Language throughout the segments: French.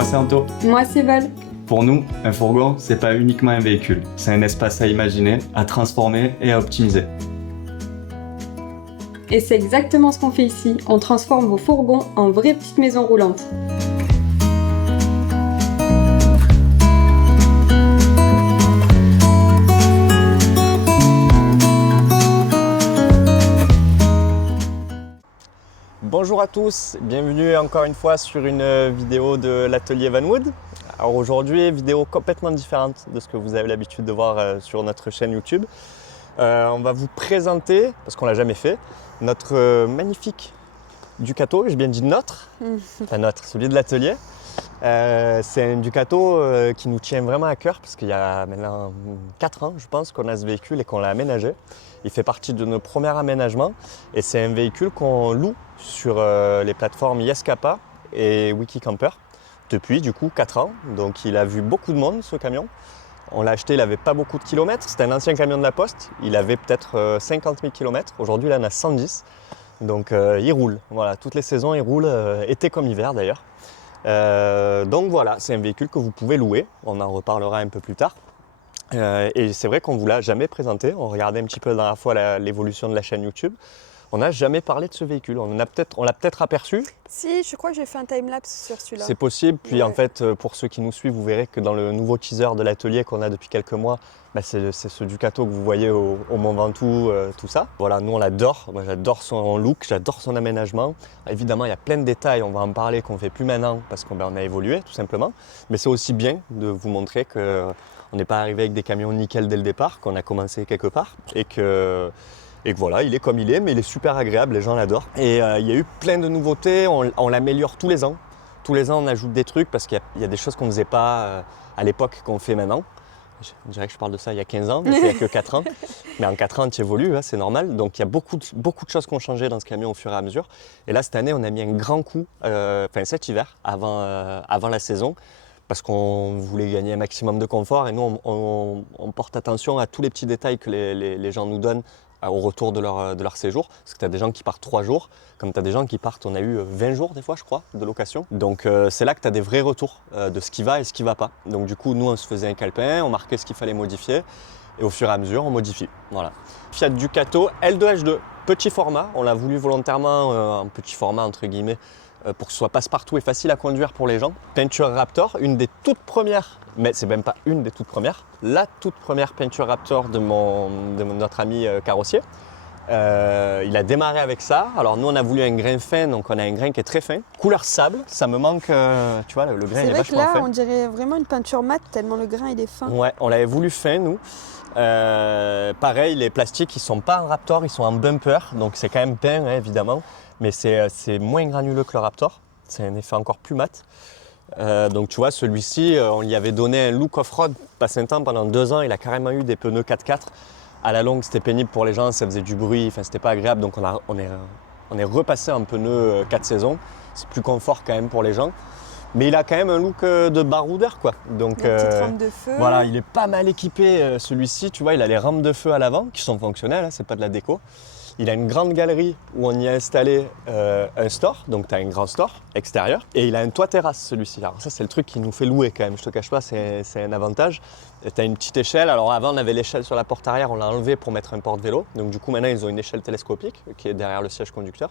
Moi c'est Anto. Moi c'est Val. Pour nous, un fourgon, c'est pas uniquement un véhicule. C'est un espace à imaginer, à transformer et à optimiser. Et c'est exactement ce qu'on fait ici. On transforme vos fourgons en vraies petites maisons roulantes. Bonjour à tous, bienvenue encore une fois sur une vidéo de l'atelier Vanwood. Alors aujourd'hui, vidéo complètement différente de ce que vous avez l'habitude de voir sur notre chaîne YouTube. On va vous présenter, parce qu'on ne l'a jamais fait, notre magnifique Ducato. J'ai bien dit notre, enfin notre, celui de l'atelier. C'est un Ducato qui nous tient vraiment à cœur parce qu'il y a maintenant 4 ans, je pense, qu'on a ce véhicule et qu'on l'a aménagé. Il fait partie de nos premiers aménagements et c'est un véhicule qu'on loue sur les plateformes Yescapa et Wikicamper depuis du coup 4 ans. Donc il a vu beaucoup de monde ce camion. On l'a acheté, il n'avait pas beaucoup de kilomètres. C'était un ancien camion de la Poste. Il avait peut-être 50 000 kilomètres. Aujourd'hui, il en a 110. Donc il roule. Voilà, toutes les saisons, il roule, été comme hiver d'ailleurs. Donc voilà, c'est un véhicule que vous pouvez louer. On en reparlera un peu plus tard. Et c'est vrai qu'on ne vous l'a jamais présenté. On regardait un petit peu la dernière fois l'évolution de la chaîne YouTube. On n'a jamais parlé de ce véhicule. On l'a peut-être aperçu. Si, je crois que j'ai fait un timelapse sur celui-là. C'est possible. Puis ouais. En fait, pour ceux qui nous suivent, vous verrez que dans le nouveau teaser de l'atelier qu'on a depuis quelques mois, c'est ce Ducato que vous voyez au Mont Ventoux, tout ça. Voilà, nous on l'adore. Moi j'adore son look, j'adore son aménagement. Évidemment, il y a plein de détails, on va en parler, qu'on ne fait plus maintenant parce qu'on a évolué tout simplement. Mais c'est aussi bien de vous montrer qu'on n'est pas arrivé avec des camions nickel dès le départ, qu'on a commencé quelque part et que voilà, il est comme il est, mais il est super agréable, les gens l'adorent. Et il y a eu plein de nouveautés, on l'améliore tous les ans. Tous les ans, on ajoute des trucs parce qu'il y a des choses qu'on ne faisait pas à l'époque qu'on fait maintenant. Je dirais que je parle de ça il y a 15 ans, mais il n'y a que 4 ans. Mais en 4 ans, tu évolues, hein, c'est normal. Donc il y a beaucoup de choses qui ont changé dans ce camion au fur et à mesure. Et là, cette année, on a mis un grand coup, cet hiver, avant la saison, parce qu'on voulait gagner un maximum de confort. Et nous, on porte attention à tous les petits détails que les gens nous donnent au retour de leur séjour. Parce que tu as des gens qui partent 3 jours, comme tu as des gens qui partent, on a eu 20 jours des fois je crois, de location. Donc c'est là que tu as des vrais retours de ce qui va et ce qui ne va pas. Donc du coup, nous on se faisait un calepin, on marquait ce qu'il fallait modifier et au fur et à mesure on modifie. Voilà. Fiat Ducato L2H2, petit format, on l'a voulu volontairement en petit format entre guillemets, pour que ce soit passe-partout et facile à conduire pour les gens. Peinture Raptor, une des toutes premières, mais c'est même pas une des toutes premières, la toute première peinture Raptor de notre ami carrossier. Il a démarré avec ça. Alors nous on a voulu un grain fin, donc on a un grain qui est très fin. Couleur sable, ça me manque, tu vois, le grain il est vachement fin. C'est vrai que là on dirait vraiment une peinture mate tellement le grain il est fin. Ouais, on l'avait voulu fin nous. Pareil, les plastiques ils sont pas en Raptor, ils sont en bumper, donc c'est quand même peint hein, évidemment. Mais c'est moins granuleux que le Raptor, c'est un effet encore plus mat. Donc tu vois, celui-ci, on lui avait donné un look off-road passé un temps pendant 2 ans, il a carrément eu des pneus 4x4. À la longue, c'était pénible pour les gens, ça faisait du bruit, enfin c'était pas agréable, donc on est repassé en pneus 4 saisons. C'est plus confort quand même pour les gens. Mais il a quand même un look de baroudeur quoi. Donc la petite rampe de feu. Voilà, il est pas mal équipé celui-ci, tu vois, il a les rampes de feu à l'avant qui sont fonctionnelles, hein, c'est pas de la déco. Il a une grande galerie où on y a installé un store, donc tu as un grand store extérieur. Et il a un toit terrasse celui-ci. Alors ça c'est le truc qui nous fait louer quand même, je te cache pas, c'est un avantage. Tu as une petite échelle, alors avant on avait l'échelle sur la porte arrière, on l'a enlevé pour mettre un porte-vélo. Donc du coup maintenant ils ont une échelle télescopique qui est derrière le siège conducteur,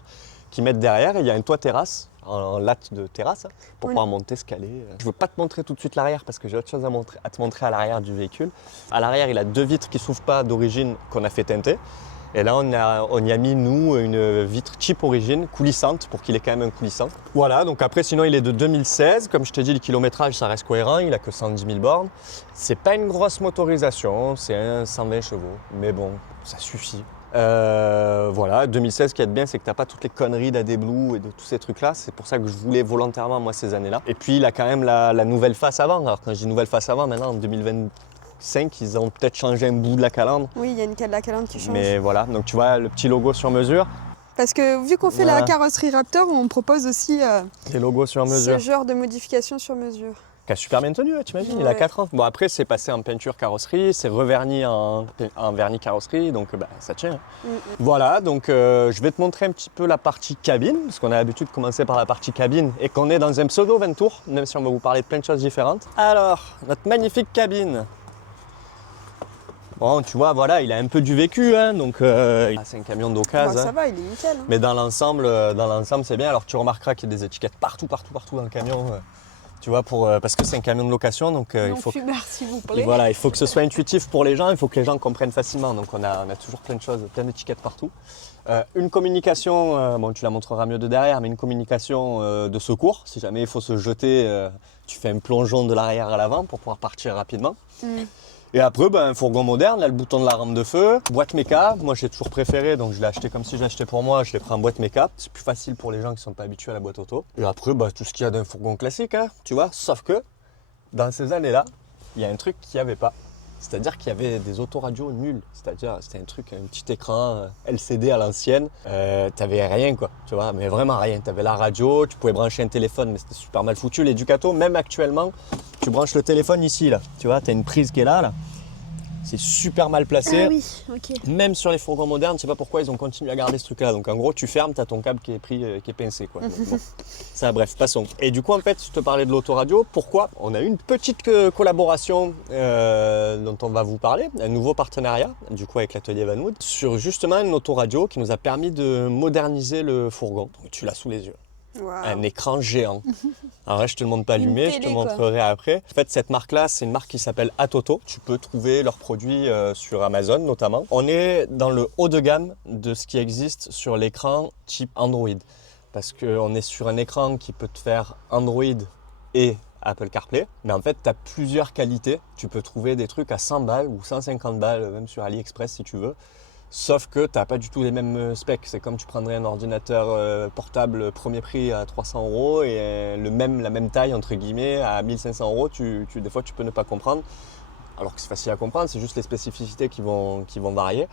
qui mettent derrière et il y a un toit terrasse, en latte de terrasse, pour pouvoir monter, scaler. Je ne veux pas te montrer tout de suite l'arrière parce que j'ai autre chose à te montrer à l'arrière du véhicule. À l'arrière il a 2 vitres qui ne s'ouvrent pas d'origine qu'on a fait teinter. Et là, on y a mis, nous, une vitre cheap origine, coulissante, pour qu'il ait quand même un coulissant. Voilà, donc après, sinon, il est de 2016. Comme je t'ai dit, le kilométrage, ça reste cohérent. Il a que 110 000 bornes. C'est pas une grosse motorisation, c'est un 120 chevaux. Mais bon, ça suffit. Voilà, 2016, ce qui est bien, c'est que tu n'as pas toutes les conneries d'AD Blue et de tous ces trucs-là. C'est pour ça que je voulais volontairement, moi, ces années-là. Et puis, il a quand même la nouvelle face avant. Alors, quand je dis nouvelle face avant, maintenant, en 2025, ils ont peut-être changé un bout de la calandre. Oui, il y a la calandre qui change. Mais voilà, donc tu vois le petit logo sur mesure. Parce que vu qu'on fait la carrosserie Raptor, on propose aussi des logos sur mesure. ce genre de modification sur mesure. qui a super bien tenu, t'imagines, il a Ouais. 4 ans. Bon après c'est passé en peinture carrosserie, c'est reverni en vernis carrosserie, donc ça tient. Voilà, donc je vais te montrer un petit peu la partie cabine, parce qu'on a l'habitude de commencer par la partie cabine et qu'on est dans un pseudo Ventour, même si on va vous parler de plein de choses différentes. Alors, notre magnifique cabine. Bon, tu vois, voilà, il a un peu du vécu, hein, donc c'est un camion d'occasion. Ça va, il est nickel. Hein. Mais dans l'ensemble, c'est bien. Alors tu remarqueras qu'il y a des étiquettes partout dans le camion. Tu vois, parce que c'est un camion de location, donc il faut. Non-fumeur, s'il vous plaît. Voilà, il faut que ce soit intuitif pour les gens, il faut que les gens comprennent facilement. Donc on a toujours plein de choses, plein d'étiquettes partout. Une communication, bon tu la montreras mieux de derrière, mais une communication de secours. Si jamais il faut se jeter, tu fais un plongeon de l'arrière à l'avant pour pouvoir partir rapidement. Et après, un fourgon moderne, là, le bouton de la rampe de feu, boîte méca. Moi, j'ai toujours préféré, donc je l'ai acheté comme si je l'achetais pour moi. Je l'ai pris en boîte méca. C'est plus facile pour les gens qui ne sont pas habitués à la boîte auto. Et après, tout ce qu'il y a d'un fourgon classique, hein, tu vois. Sauf que, dans ces années-là, il y a un truc qu'il n'y avait pas. C'est-à-dire qu'il y avait des autoradios nulles. C'est-à-dire, c'était un petit écran LCD à l'ancienne. T'avais rien, quoi. Tu vois, mais vraiment rien. T'avais la radio, tu pouvais brancher un téléphone, mais c'était super mal foutu. Les Ducato, même actuellement, tu branches le téléphone ici, là. Tu vois, t'as une prise qui est là. C'est super mal placé. Ah oui, ok. Même sur les fourgons modernes, je sais pas pourquoi ils ont continué à garder ce truc-là. Donc en gros, tu fermes, tu as ton câble qui est pris, qui est pincé, quoi. Donc, bon. Ça, bref, passons. Et du coup, en fait, je te parlais de l'autoradio. Pourquoi? On a eu une petite collaboration dont on va vous parler, un nouveau partenariat, du coup, avec l'atelier Van Wood, sur justement une autoradio qui nous a permis de moderniser le fourgon. Donc tu l'as sous les yeux. Wow. Un écran géant. Alors là, je te le montre pas Une allumé, je télé, te quoi. montrerai après. En fait, cette marque-là, c'est une marque qui s'appelle Atoto. Tu peux trouver leurs produits sur Amazon notamment. On est dans le haut de gamme de ce qui existe sur l'écran type Android. Parce qu'on est sur un écran qui peut te faire Android et Apple CarPlay. Mais en fait, tu as plusieurs qualités. Tu peux trouver des trucs à 100 balles ou 150 balles, même sur AliExpress si tu veux. Sauf que tu n'as pas du tout les mêmes specs. C'est comme tu prendrais un ordinateur portable premier prix à 300 € et la même taille entre guillemets à 1500 €. Des fois, tu peux ne pas comprendre. Alors que c'est facile à comprendre, c'est juste les spécificités qui vont varier.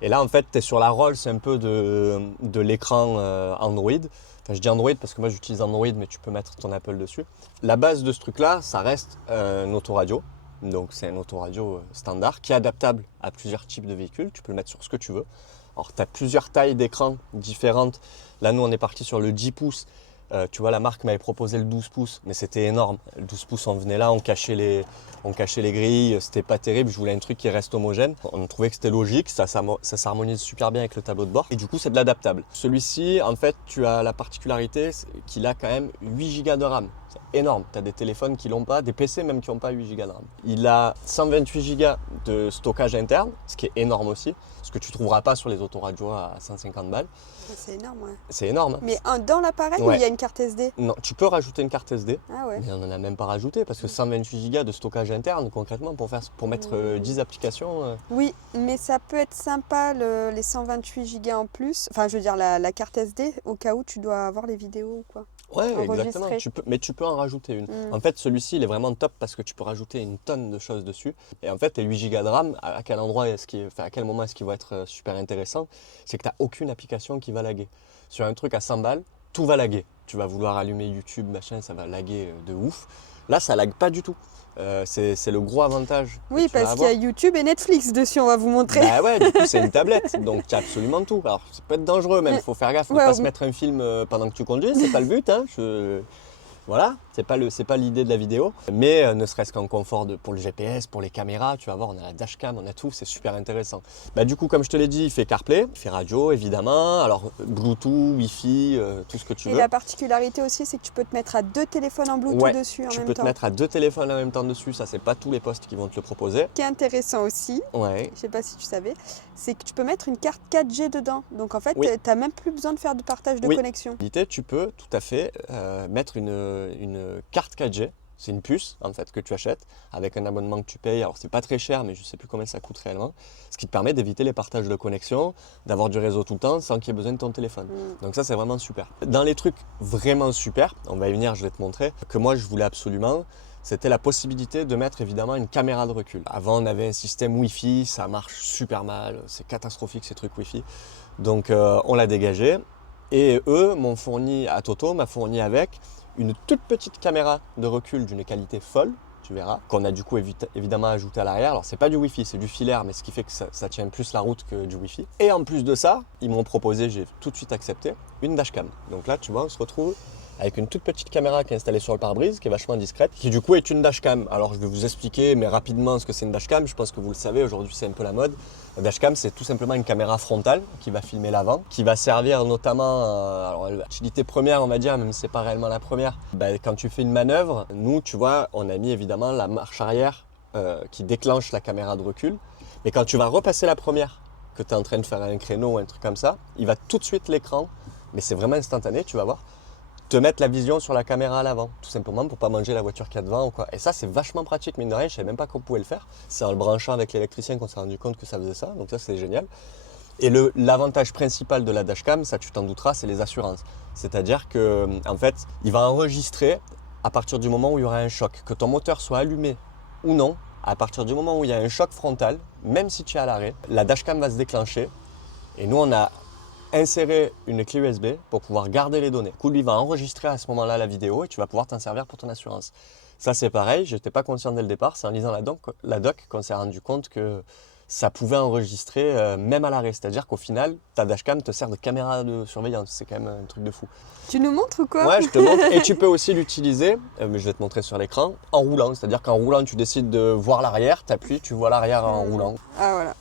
Et là, en fait, tu es sur la Rolls un peu de l'écran Android. Enfin, je dis Android parce que moi, j'utilise Android, mais tu peux mettre ton Apple dessus. La base de ce truc-là, ça reste un autoradio. Donc c'est un autoradio standard qui est adaptable à plusieurs types de véhicules. Tu peux le mettre sur ce que tu veux. Alors tu as plusieurs tailles d'écran différentes. Là nous on est parti sur le 10 pouces. Tu vois la marque m'avait proposé le 12 pouces, mais c'était énorme. Le 12 pouces on venait là, on cachait les grilles, c'était pas terrible. Je voulais un truc qui reste homogène. On trouvait que c'était logique, ça s'harmonise super bien avec le tableau de bord. Et du coup c'est de l'adaptable. Celui-ci en fait tu as la particularité qu'il a quand même 8 Go de RAM. Énorme, tu as des téléphones qui l'ont pas, des PC même qui n'ont pas 8 Go de RAM. Il a 128 Go de stockage interne, ce qui est énorme aussi, ce que tu ne trouveras pas sur les autoradios à 150 balles. C'est énorme, ouais. C'est énorme. Mais dans l'appareil, Ouais. il y a une carte SD. Non, tu peux rajouter une carte SD, Ah ouais. mais on n'en a même pas rajouté parce que 128 Go de stockage interne, concrètement, pour mettre 10 applications. Oui, mais ça peut être sympa les 128 Go en plus. Enfin, je veux dire la carte SD au cas où tu dois avoir les vidéos ou quoi. Ouais, enregistré. exactement. Mais tu peux en rajouter une. En fait, celui-ci, il est vraiment top parce que tu peux rajouter une tonne de choses dessus. Et en fait, les 8 Go de RAM, à quel endroit à quel moment est-ce qu'il va être super intéressant? C'est que tu n'as aucune application qui va laguer. Sur un truc à 100 balles, tout va laguer. Tu vas vouloir allumer YouTube, machin, ça va laguer de ouf. Là, ça lague pas du tout. C'est le gros avantage. Oui, parce qu'il y a YouTube et Netflix dessus, on va vous montrer. Bah ouais, du coup, c'est une tablette, donc tu as absolument tout. Alors, ça peut être dangereux même, il faut faire gaffe, faut pas se mettre un film pendant que tu conduis, c'est pas le but. Hein. Voilà, c'est pas l'idée de la vidéo. Mais ne serait-ce qu'en confort pour le GPS, pour les caméras, tu vas voir, on a la dashcam, on a tout, c'est super intéressant. Bah, du coup, comme je te l'ai dit, il fait CarPlay, il fait radio évidemment, alors Bluetooth, Wi-Fi, tout ce que tu veux. Et la particularité aussi, c'est que tu peux te mettre à 2 téléphones en Bluetooth dessus en même temps. Tu peux te mettre à 2 téléphones en même temps dessus, ça c'est pas tous les postes qui vont te le proposer. Ce qui est intéressant aussi, Ouais. je sais pas si tu savais, c'est que tu peux mettre une carte 4G dedans. Donc en fait, Oui. tu n'as même plus besoin de faire de partage de connexion. En réalité, tu peux tout à fait mettre une carte 4G. C'est une puce en fait que tu achètes avec un abonnement que tu payes. Alors c'est pas très cher, mais je sais plus combien ça coûte réellement. Ce qui te permet d'éviter les partages de connexion, d'avoir du réseau tout le temps sans qu'il y ait besoin de ton téléphone. Donc ça c'est vraiment super. Dans les trucs vraiment super, on va y venir, je vais te montrer, que moi je voulais absolument, c'était la possibilité de mettre évidemment une caméra de recul. Avant on avait un système Wi-Fi, ça marche super mal, c'est catastrophique ces trucs Wi-Fi. Donc on l'a dégagé et eux m'ont fourni, Atoto m'a fourni avec une toute petite caméra de recul d'une qualité folle, tu verras, qu'on a du coup évidemment ajouté à l'arrière. Alors c'est pas du Wi-Fi, c'est du filaire, mais ce qui fait que ça tient plus la route que du Wi-Fi. Et en plus de ça, ils m'ont proposé, j'ai tout de suite accepté, une dashcam. Donc là, tu vois, on se retrouve avec une toute petite caméra qui est installée sur le pare-brise, qui est vachement discrète, qui du coup est une dashcam. Alors je vais vous expliquer mais rapidement ce que c'est une dashcam, je pense que vous le savez, aujourd'hui c'est un peu la mode. La dashcam, c'est tout simplement une caméra frontale qui va filmer l'avant, qui va servir notamment, alors l'utilité première on va dire, même si c'est pas réellement la première, quand tu fais une manœuvre, nous tu vois, on a mis évidemment la marche arrière qui déclenche la caméra de recul, mais quand tu vas repasser la première, que tu es en train de faire un créneau ou un truc comme ça, il va tout de suite l'écran, mais c'est vraiment instantané, tu vas voir, te mettre la vision sur la caméra à l'avant, tout simplement pour pas manger la voiture qu'il y a devant ou quoi. Et ça c'est vachement pratique, mine de rien, je savais même pas qu'on pouvait le faire. C'est en le branchant avec l'électricien qu'on s'est rendu compte que ça faisait ça, donc ça c'est génial. Et l'avantage principal de la dashcam, ça tu t'en douteras, c'est les assurances. C'est-à-dire que en fait, il va enregistrer à partir du moment où il y aura un choc, que ton moteur soit allumé ou non, à partir du moment où il y a un choc frontal, même si tu es à l'arrêt, la dashcam va se déclencher. Et nous on a insérer une clé USB pour pouvoir garder les données. Du coup, lui va enregistrer à ce moment-là la vidéo et tu vas pouvoir t'en servir pour ton assurance. Ça, c'est pareil, je n'étais pas conscient dès le départ. C'est en lisant la doc qu'on s'est rendu compte que ça pouvait enregistrer même à l'arrêt. C'est-à-dire qu'au final, ta dashcam te sert de caméra de surveillance. C'est quand même un truc de fou. Tu nous montres ou quoi? Ouais, je te montre. Et tu peux aussi l'utiliser, mais je vais te montrer sur l'écran, en roulant. C'est-à-dire qu'en roulant, tu décides de voir l'arrière, tu appuies, tu vois l'arrière en roulant. Ah voilà.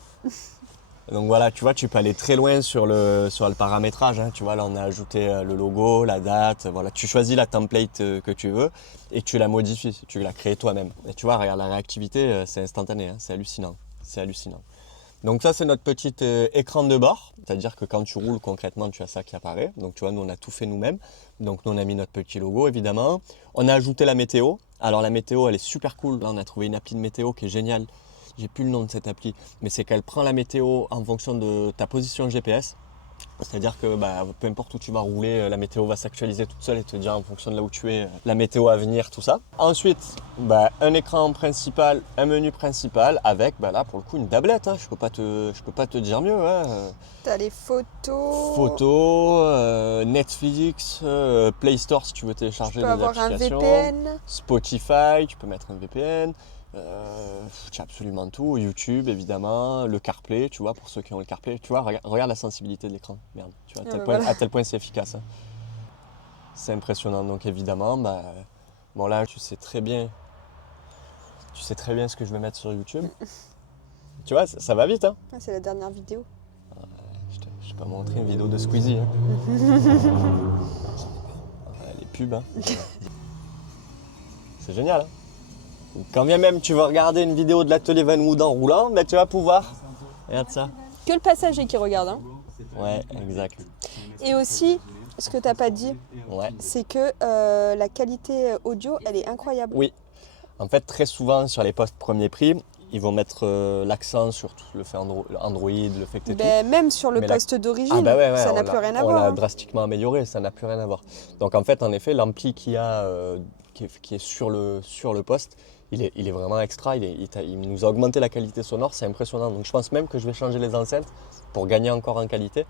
Donc voilà, tu vois, tu peux aller très loin sur le paramétrage. Hein. Tu vois, là, on a ajouté le logo, la date. Voilà, tu choisis la template que tu veux et tu la modifies. Tu la crées toi-même. Et tu vois, regarde, la réactivité, c'est instantané. Hein. C'est hallucinant. C'est hallucinant. Donc ça, c'est notre petit écran de bord. C'est-à-dire que quand tu roules, concrètement, tu as ça qui apparaît. Donc tu vois, nous, on a tout fait nous-mêmes. Donc nous, on a mis notre petit logo, évidemment. On a ajouté la météo. Alors la météo, elle est super cool. Là, on a trouvé une appli de météo qui est géniale. J'ai plus le nom de cette appli, mais c'est qu'elle prend la météo en fonction de ta position GPS. C'est-à-dire que peu importe où tu vas rouler, la météo va s'actualiser toute seule et te dire en fonction de là où tu es, la météo à venir, tout ça. Ensuite, un écran principal, un menu principal avec là pour le coup une tablette. Hein. Je peux pas te dire mieux. Hein. T'as les photos. Netflix, Play Store si tu veux télécharger des applications. Tu peux avoir un VPN. Spotify, tu peux mettre un VPN. Tu as absolument tout, YouTube évidemment, le CarPlay, tu vois, pour ceux qui ont le CarPlay, tu vois, regarde la sensibilité de l'écran, merde, tu vois, à tel point c'est efficace. Hein. C'est impressionnant, donc évidemment, bon là tu sais très bien ce que je vais mettre sur YouTube. Tu vois, ça va vite, hein. Ah, c'est la dernière vidéo. Je t'ai pas montré une vidéo de Squeezie. Hein. Les pubs, hein. C'est génial, hein. Quand bien même tu vas regarder une vidéo de l'atelier Van Wood en roulant, tu vas pouvoir. Regarde ça. Que le passager qui regarde. Hein. Ouais, exact. Et aussi, ce que t'as pas dit, c'est que la qualité audio, elle est incroyable. Oui. En fait, très souvent sur les postes premier prix, ils vont mettre l'accent sur tout le fait Android, le fait que t'es tout. Même sur le poste d'origine, ça n'a plus rien à voir. On l'a drastiquement amélioré, ça n'a plus rien à voir. Donc en fait, en effet, l'ampli qu'il y a, qui est sur le poste, il est vraiment extra, il nous a augmenté la qualité sonore, c'est impressionnant. Donc je pense même que je vais changer les enceintes pour gagner encore en qualité.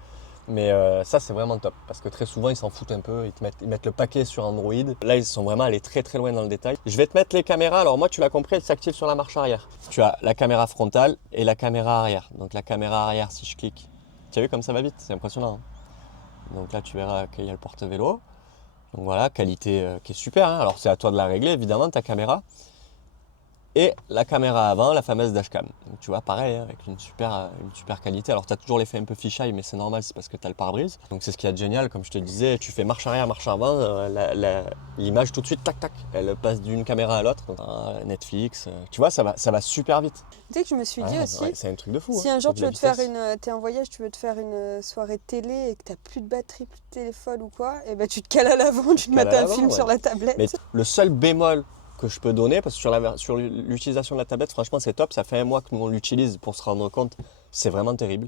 Mais ça c'est vraiment top, parce que très souvent ils s'en foutent un peu, ils mettent le paquet sur Android. Là ils sont vraiment allés très très loin dans le détail. Je vais te mettre les caméras, alors moi tu l'as compris, elle s'active sur la marche arrière. Tu as la caméra frontale et la caméra arrière. Donc la caméra arrière, si je clique, tu as vu comme ça va vite, c'est impressionnant. Hein. Donc là tu verras qu'il y a le porte-vélo. Donc voilà, qualité qui est super. Hein. Alors c'est à toi de la régler évidemment, ta caméra. Et la caméra avant, la fameuse dashcam. Donc tu vois, pareil, hein, avec une super qualité. Alors tu as toujours l'effet un peu fisheye, mais c'est normal, c'est parce que tu as le pare-brise. Donc c'est ce qui est génial, comme je te disais, tu fais marche arrière, marche avant, l'image tout de suite, tac tac, elle passe d'une caméra à l'autre. Netflix, tu vois, ça va super vite. Tu sais que je me suis dit aussi, c'est un truc de fou. Si un jour tu veux t'es en voyage, tu veux te faire une soirée télé et que tu n'as plus de batterie, plus de téléphone ou quoi, et tu te cales à l'avant, tu te mets un film sur la tablette. Mais le seul bémol que je peux donner, parce que sur l'utilisation de la tablette, franchement c'est top, ça fait un mois que nous on l'utilise pour se rendre compte, c'est vraiment terrible.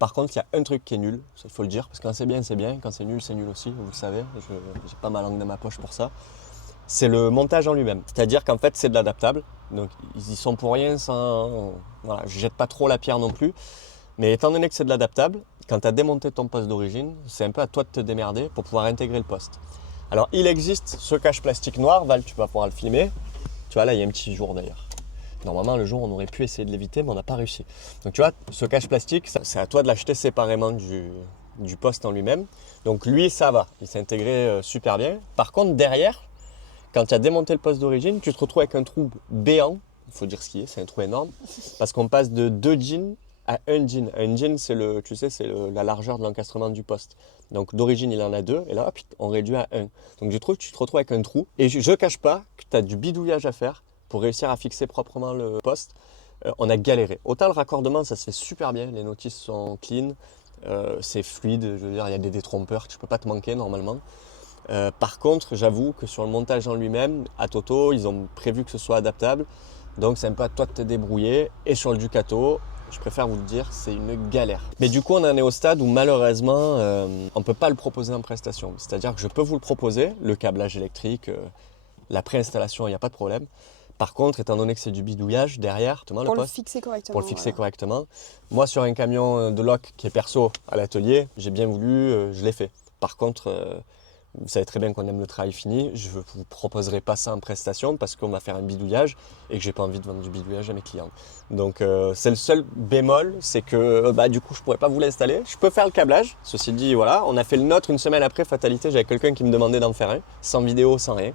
Par contre, il y a un truc qui est nul, il faut le dire, parce que quand c'est bien, quand c'est nul aussi, vous le savez, j'ai pas ma langue dans ma poche pour ça. C'est le montage en lui-même, c'est-à-dire qu'en fait c'est de l'adaptable, donc ils y sont pour rien sans... Voilà, je jette pas trop la pierre non plus, mais étant donné que c'est de l'adaptable, quand tu as démonté ton poste d'origine, c'est un peu à toi de te démerder pour pouvoir intégrer le poste. Alors il existe ce cache plastique noir, Val, tu vas pouvoir le filmer. Tu vois là il y a un petit jour d'ailleurs. Normalement le jour on aurait pu essayer de l'éviter mais on n'a pas réussi. Donc tu vois ce cache plastique, c'est à toi de l'acheter séparément du poste en lui-même. Donc lui ça va, il s'est intégré super bien. Par contre derrière, quand tu as démonté le poste d'origine, tu te retrouves avec un trou béant. Il faut dire ce qui est, c'est un trou énorme. Parce qu'on passe de 2 jeans à 1 jean. Un jean c'est la largeur de l'encastrement du poste. Donc d'origine il en a 2 et là hop, on réduit à 1. Donc tu te retrouves avec un trou. Et je ne cache pas que tu as du bidouillage à faire pour réussir à fixer proprement le poste. On a galéré. Autant le raccordement ça se fait super bien, les notices sont clean, c'est fluide, je veux dire il y a des détrompeurs, tu ne peux pas te manquer normalement. Par contre j'avoue que sur le montage en lui-même, à Toto ils ont prévu que ce soit adaptable. Donc c'est un peu à toi de te débrouiller. Et sur le Ducato, je préfère vous le dire, c'est une galère. Mais du coup, on en est au stade où malheureusement, on ne peut pas le proposer en prestation. C'est-à-dire que je peux vous le proposer, le câblage électrique, la préinstallation, il n'y a pas de problème. Par contre, étant donné que c'est du bidouillage derrière, pour le fixer correctement. Pour le fixer correctement. Moi, sur un camion de loc qui est perso à l'atelier, j'ai bien voulu, je l'ai fait. Par contre, vous savez très bien qu'on aime le travail fini. Je ne vous proposerai pas ça en prestation parce qu'on va faire un bidouillage et que j'ai pas envie de vendre du bidouillage à mes clients. Donc c'est le seul bémol, c'est que du coup je pourrais pas vous l'installer. Je peux faire le câblage. Ceci dit, voilà, on a fait le nôtre une semaine après, fatalité, j'avais quelqu'un qui me demandait d'en faire un, sans vidéo, sans rien.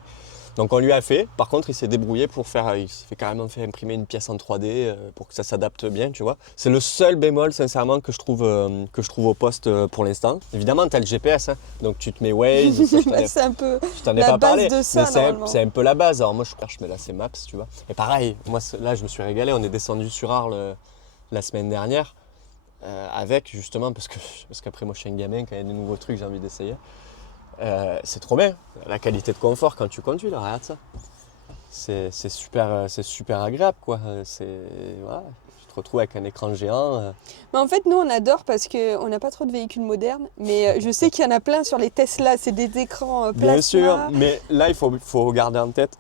Donc on lui a fait, par contre il s'est débrouillé pour faire, il s'est carrément fait imprimer une pièce en 3D pour que ça s'adapte bien, tu vois. C'est le seul bémol sincèrement que je trouve au poste pour l'instant. Évidemment tu as le GPS, hein, donc tu te mets Waze, c'est un peu je t'en ai la pas base parlé, de ça, mais c'est un peu la base. Alors moi je mets là c'est Maps, tu vois. Et pareil, moi là je me suis régalé, on est descendu sur Arles la semaine dernière avec justement, parce qu'après moi je suis un gamin, quand il y a des nouveaux trucs j'ai envie d'essayer. C'est trop bien, la qualité de confort quand tu conduis, là, regarde ça. C'est super agréable, quoi. Voilà, tu te retrouves avec un écran géant. Mais en fait, nous, on adore parce qu'on n'a pas trop de véhicules modernes. Mais je sais qu'il y en a plein sur les Tesla, c'est des écrans plasma. Bien sûr, mais là, il faut garder en tête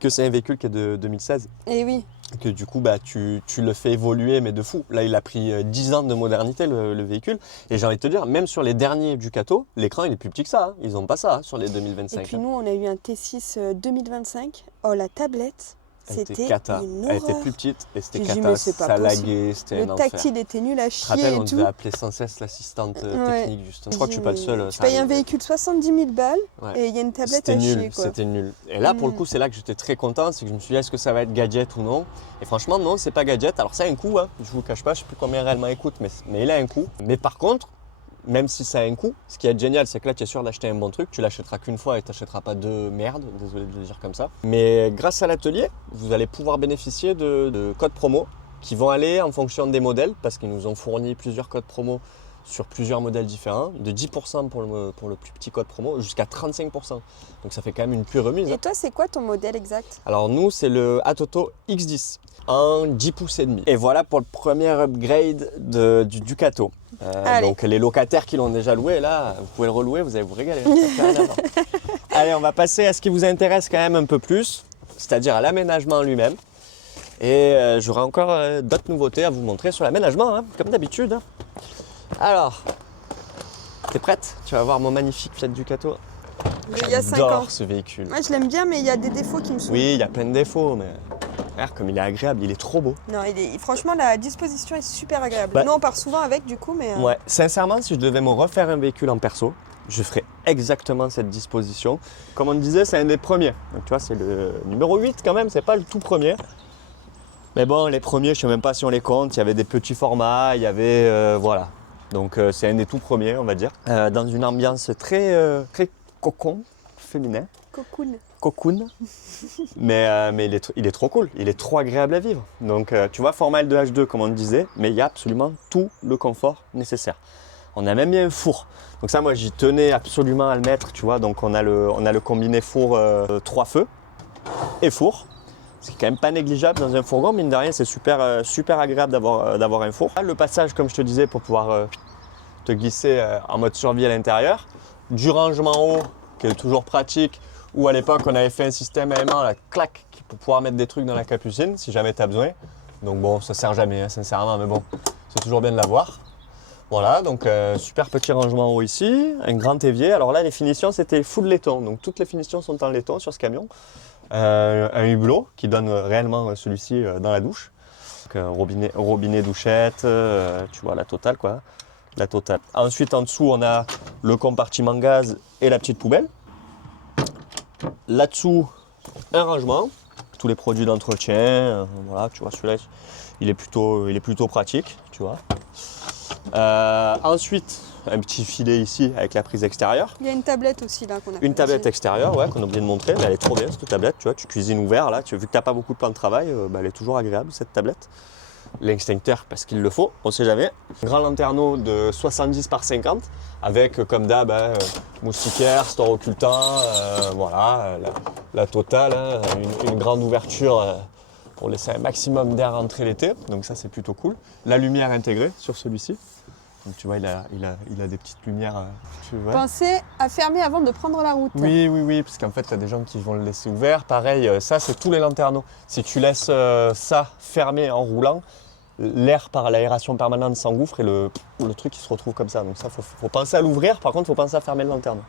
que c'est un véhicule qui est de 2016. Et oui. Que du coup, tu le fais évoluer, mais de fou. Là, il a pris 10 ans de modernité, le véhicule. Et j'ai envie de te dire, même sur les derniers Ducato, l'écran, il est plus petit que ça. Hein. Ils n'ont pas ça sur les 2025. Et puis nous, on a eu un T6 2025. Oh, la tablette, c'était une horreur. Elle était plus petite et c'était J'ai dit, cata. mais c'est pas Ça possible. laguait, c'était un enfer. Le tactile était nul à Je te chier rappelle, et on tout. devait appeler sans cesse l'assistante technique, justement. Je crois que je suis pas le seul. Tu payes un véhicule 70 000 balles et il y a une tablette à chier, quoi. C'était nul. Et là, pour le coup, c'est là que j'étais très content. C'est que je me suis dit, est-ce que ça va être gadget ou non? Et franchement, non, c'est pas gadget. Alors, ça a un coût, hein. Je vous le cache pas, je sais plus combien réellement il coûte, mais il a un coût. Mais par contre, même si ça a un coût, ce qui est génial, c'est que là, tu es sûr d'acheter un bon truc. Tu l'achèteras qu'une fois et tu n'achèteras pas de merde. Désolé de le dire comme ça. Mais grâce à l'atelier, vous allez pouvoir bénéficier de codes promo qui vont aller en fonction des modèles parce qu'ils nous ont fourni plusieurs codes promo sur plusieurs modèles différents, de 10% pour le plus petit code promo jusqu'à 35%. Donc ça fait quand même une pure remise. Et toi, c'est quoi ton modèle exact? Alors nous, c'est le Atoto X10 en 10 pouces et demi. Et voilà pour le premier upgrade du Ducato. Donc les locataires qui l'ont déjà loué, là, vous pouvez le relouer, vous allez vous régaler. Allez, on va passer à ce qui vous intéresse quand même un peu plus, c'est-à-dire à l'aménagement lui-même. Et j'aurai encore d'autres nouveautés à vous montrer sur l'aménagement, hein, comme d'habitude. Alors, t'es prête? Tu vas voir mon magnifique Fiat Ducato. Il y a 5 ans. J'adore ce véhicule. Moi, je l'aime bien, mais il y a des défauts qui me saoulent. Oui, il y a plein de défauts, mais regarde comme il est agréable, il est trop beau. Non, franchement, la disposition est super agréable. Nous, on part souvent avec, du coup, mais... Ouais, sincèrement, si je devais me refaire un véhicule en perso, je ferais exactement cette disposition. Comme on disait, c'est un des premiers. Donc tu vois, c'est le numéro 8 quand même, c'est pas le tout premier. Mais bon, les premiers, je sais même pas si on les compte, il y avait des petits formats, il y avait... voilà. Donc c'est un des tout premiers, on va dire. Dans une ambiance très cocon, féminin. Cocoon. mais il est trop cool, il est trop agréable à vivre. Donc tu vois, format L2H2 comme on le disait, mais il y a absolument tout le confort nécessaire. On a même mis un four. Donc ça, moi, j'y tenais absolument à le mettre, tu vois. Donc on a le combiné four 3 feux et four. Ce qui est quand même pas négligeable dans un fourgon, mine de rien, c'est super agréable d'avoir un four. Le passage, comme je te disais, pour pouvoir te glisser en mode survie à l'intérieur. Du rangement haut, qui est toujours pratique. Ou à l'époque, on avait fait un système à aimant, la clac, pour pouvoir mettre des trucs dans la capucine, si jamais tu as besoin. Donc bon, ça sert jamais, hein, sincèrement, mais bon, c'est toujours bien de l'avoir. Voilà, donc super petit rangement en haut ici, un grand évier. Alors là, les finitions, c'était full laiton. Donc toutes les finitions sont en laiton sur ce camion. Un hublot qui donne réellement celui-ci dans la douche. Donc, robinet, douchette, tu vois, la totale quoi. La totale. Ensuite, en dessous, on a le compartiment gaz et la petite poubelle. Là-dessous, un rangement. Tous les produits d'entretien, voilà, tu vois, celui-là, il est plutôt pratique, tu vois. Ensuite, un petit filet ici avec la prise extérieure. Il y a une tablette aussi là qu'on a. Une tablette extérieure, ouais, qu'on a oublié de omontrer, mais elle est trop bien cette tablette, tu vois, tu cuisines ouvert là, vu que tu n'as pas beaucoup de plan de travail, elle est toujours agréable cette tablette. L'extincteur parce qu'il le faut, on ne sait jamais. Un grand lanterneau de 70 par 50 avec comme d'hab moustiquaire, store occultant, voilà, la totale, hein, une grande ouverture pour laisser un maximum d'air rentrer l'été, donc ça c'est plutôt cool. La lumière intégrée sur celui-ci. Donc tu vois, il a des petites lumières. Tu vois. Pensez à fermer avant de prendre la route. Oui, parce qu'en fait, tu as des gens qui vont le laisser ouvert. Pareil, ça, c'est tous les lanterneaux. Si tu laisses ça fermé en roulant, l'air par l'aération permanente s'engouffre et le truc, il se retrouve comme ça. Donc ça, faut penser à l'ouvrir. Par contre, il faut penser à fermer le lanterneau.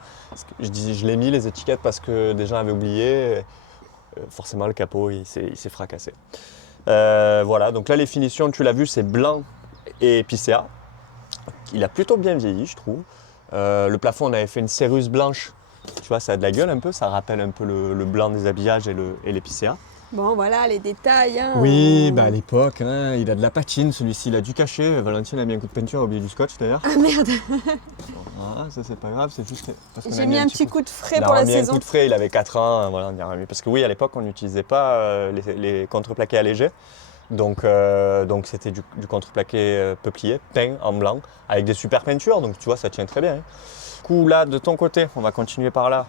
Je l'ai mis, les étiquettes, parce que des gens avaient oublié. Forcément, le capot, il s'est fracassé. Voilà, donc là, les finitions, tu l'as vu, c'est blanc et épicéa. Il a plutôt bien vieilli, je trouve. Le plafond, on avait fait une céruse blanche. Tu vois, ça a de la gueule un peu. Ça rappelle un peu le blanc des habillages et l'épicéa. Bon, voilà, les détails. Hein, oui, à l'époque, hein, il a de la patine. Celui-ci, il a dû cacher. Valentine a mis un coup de peinture, a oublié du scotch d'ailleurs. Ah merde. Ah, ça, c'est pas grave. C'est juste parce qu'on J'ai mis un petit coup de frais pour la saison. Il a mis un coup de frais. Il avait 4 ans. Voilà, on y a remis. Parce que oui, à l'époque, on n'utilisait pas les contreplaqués allégés. Donc c'était du contreplaqué peuplier, peint en blanc, avec des super peintures, donc tu vois, ça tient très bien. Hein. Du coup, là, de ton côté, on va continuer par là.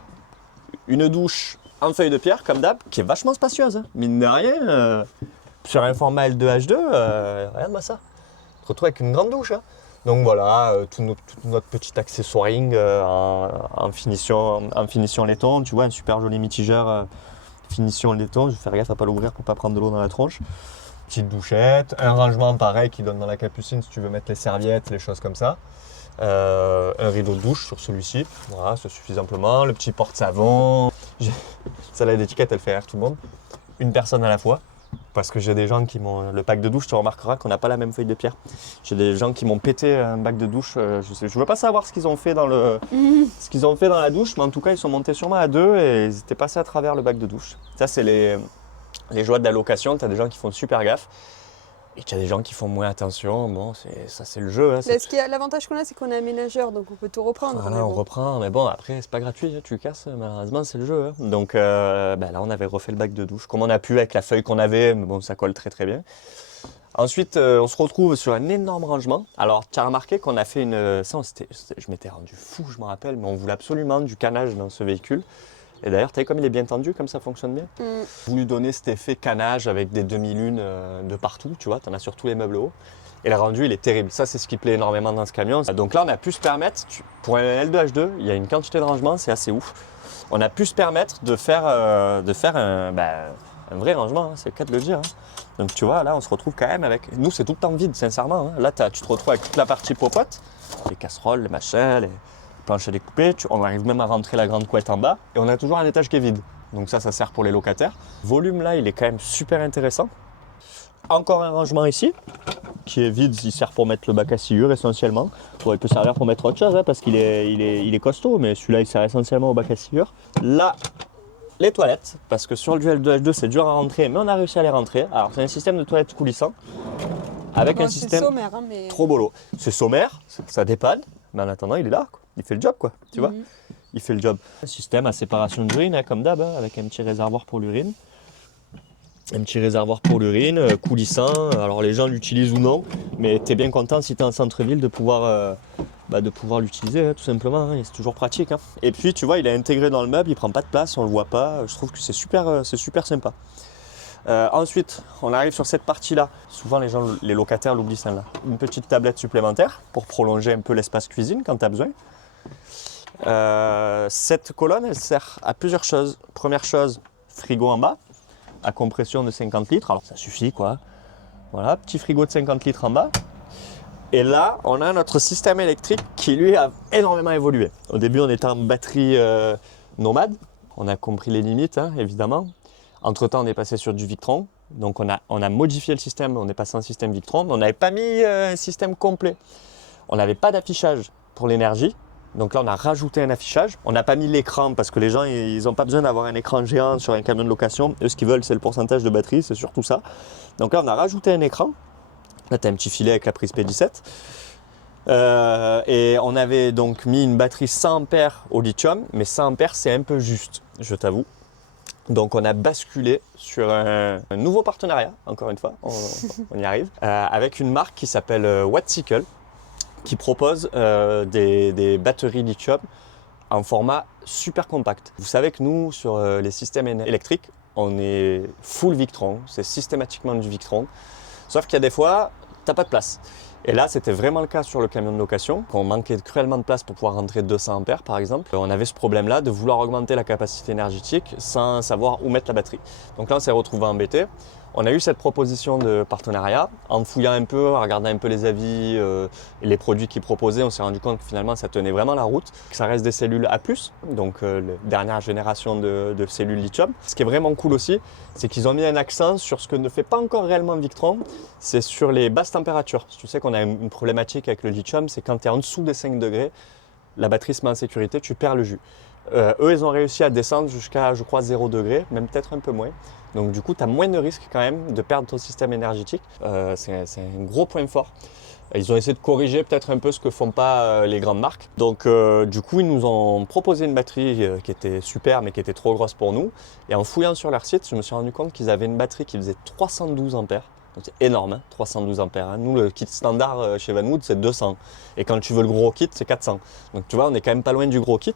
Une douche en feuille de pierre, comme d'hab, qui est vachement spacieuse. Hein. Mine de rien, sur un format L2H2, regarde-moi ça. On se retrouve avec une grande douche. Hein. Donc voilà, tout notre petit accessoiring en finition laiton. Tu vois, un super joli mitigeur finition laiton. Je vais faire gaffe à ne pas l'ouvrir pour ne pas prendre de l'eau dans la tronche. Petite douchette, un rangement pareil qui donne dans la capucine si tu veux mettre les serviettes, les choses comme ça. Un rideau de douche sur celui-ci, voilà, ça suffit amplement. Le petit porte-savon. Celle-là d'étiquette, elle fait rire tout le monde. Une personne à la fois. Parce que j'ai des gens qui m'ont. Le pack de douche, tu remarqueras qu'on n'a pas la même feuille de pierre. J'ai des gens qui m'ont pété un bac de douche. Je ne veux pas savoir ce qu'ils ont fait dans la douche, mais en tout cas, ils sont montés sûrement à 2 et ils étaient passés à travers le bac de douche. Ça, c'est les joies de la location. Tu as des gens qui font super gaffe. Et tu as des gens qui font moins attention. Bon, c'est le jeu. Hein, l'avantage qu'on a, c'est qu'on est aménageur, donc on peut tout reprendre. Voilà, on reprend, mais bon, après, c'est pas gratuit, hein, tu casses, malheureusement, c'est le jeu. Hein. Donc là, on avait refait le bac de douche, comme on a pu avec la feuille qu'on avait, mais bon, ça colle très très bien. Ensuite, on se retrouve sur un énorme rangement. Alors, tu as remarqué qu'on a fait une... Ça, je m'étais rendu fou, je me rappelle, mais on voulait absolument du canage dans ce véhicule. Et d'ailleurs, tu sais comme il est bien tendu, comme ça fonctionne bien. J'ai voulu donner cet effet canage avec des demi-lunes de partout, tu vois, tu en as sur tous les meubles hauts. Et le rendu, il est terrible. Ça, c'est ce qui plaît énormément dans ce camion. Donc là, on a pu se permettre, pour un L2H2, il y a une quantité de rangement, c'est assez ouf. On a pu se permettre de faire un vrai rangement, hein, c'est le cas de le dire. Hein. Donc tu vois, là, on se retrouve quand même avec... Nous, c'est tout le temps vide, sincèrement. Hein. Là, tu te retrouves avec toute la partie popote, les casseroles, les machins, les planches à découper. On arrive même à rentrer la grande couette en bas. Et on a toujours un étage qui est vide. Donc ça sert pour les locataires. Le volume, là, il est quand même super intéressant. Encore un rangement ici, qui est vide, il sert pour mettre le bac à sciure essentiellement. Bon, il peut servir pour mettre autre chose, hein, parce qu'il est costaud, mais celui-là, il sert essentiellement au bac à sciure. Là, les toilettes, parce que sur le duel 2H2, c'est dur à rentrer, mais on a réussi à les rentrer. Alors, c'est un système de toilettes coulissant, avec un système sommaire, hein, mais... trop bolo. C'est sommaire, ça dépanne, mais en attendant, il est là, quoi. Il fait le job, quoi, tu vois. Il fait le job. Un système à séparation d'urine, hein, comme d'hab, hein, avec un petit réservoir pour l'urine. Un petit réservoir pour l'urine, coulissant. Alors les gens l'utilisent ou non, mais tu es bien content si tu es en centre-ville de pouvoir l'utiliser, hein, tout simplement. Hein, c'est toujours pratique. Hein. Et puis tu vois, il est intégré dans le meuble, il prend pas de place, on le voit pas. Je trouve que c'est super sympa. Ensuite, on arrive sur cette partie-là. Souvent les locataires l'oublient celle-là. Une petite tablette supplémentaire pour prolonger un peu l'espace cuisine quand tu as besoin. Cette colonne, elle sert à plusieurs choses. Première chose, frigo en bas, à compression de 50 litres, alors ça suffit quoi. Voilà, petit frigo de 50 litres en bas. Et là, on a notre système électrique qui, lui, a énormément évolué. Au début, on était en batterie nomade. On a compris les limites, hein, évidemment. Entre-temps, on est passé sur du Victron. Donc, on a modifié le système. On est passé en système Victron. Mais on n'avait pas mis un système complet. On n'avait pas d'affichage pour l'énergie. Donc là, on a rajouté un affichage. On n'a pas mis l'écran parce que les gens, ils n'ont pas besoin d'avoir un écran géant sur un camion de location. Eux, ce qu'ils veulent, c'est le pourcentage de batterie. C'est surtout ça. Donc là, on a rajouté un écran. Là, tu as un petit filet avec la prise P17. Et on avait donc mis une batterie 100 ampères au lithium, mais 100 ampères, c'est un peu juste, je t'avoue. Donc, on a basculé sur un nouveau partenariat, encore une fois, on y arrive, avec une marque qui s'appelle Wattcycle, qui propose des batteries lithium en format super compact. Vous savez que nous, sur les systèmes électriques, on est full Victron, c'est systématiquement du Victron. Sauf qu'il y a des fois, tu n'as pas de place. Et là, c'était vraiment le cas sur le camion de location. Quand on manquait cruellement de place pour pouvoir rentrer 200 ampères, par exemple, on avait ce problème-là de vouloir augmenter la capacité énergétique sans savoir où mettre la batterie. Donc là, on s'est retrouvé embêté. On a eu cette proposition de partenariat. En fouillant un peu, en regardant un peu les avis et les produits qu'ils proposaient, on s'est rendu compte que finalement, ça tenait vraiment la route. Que ça reste des cellules A+, donc la dernière génération de cellules lithium. Ce qui est vraiment cool aussi, c'est qu'ils ont mis un accent sur ce que ne fait pas encore réellement Victron, c'est sur les basses températures. Tu sais qu'on a une problématique avec le lithium, c'est quand tu es en dessous des 5 degrés, la batterie se met en sécurité, tu perds le jus. Eux, ils ont réussi à descendre jusqu'à, je crois, 0 degré, même peut-être un peu moins. Donc du coup, tu as moins de risques quand même de perdre ton système énergétique. C'est un gros point fort. Ils ont essayé de corriger peut-être un peu ce que font pas les grandes marques. Donc du coup, ils nous ont proposé une batterie qui était super, mais qui était trop grosse pour nous. Et en fouillant sur leur site, je me suis rendu compte qu'ils avaient une batterie qui faisait 312 ampères. Donc c'est énorme, hein, 312 ampères. Hein. Nous, le kit standard chez Vanwood, c'est 200. Et quand tu veux le gros kit, c'est 400. Donc tu vois, on est quand même pas loin du gros kit.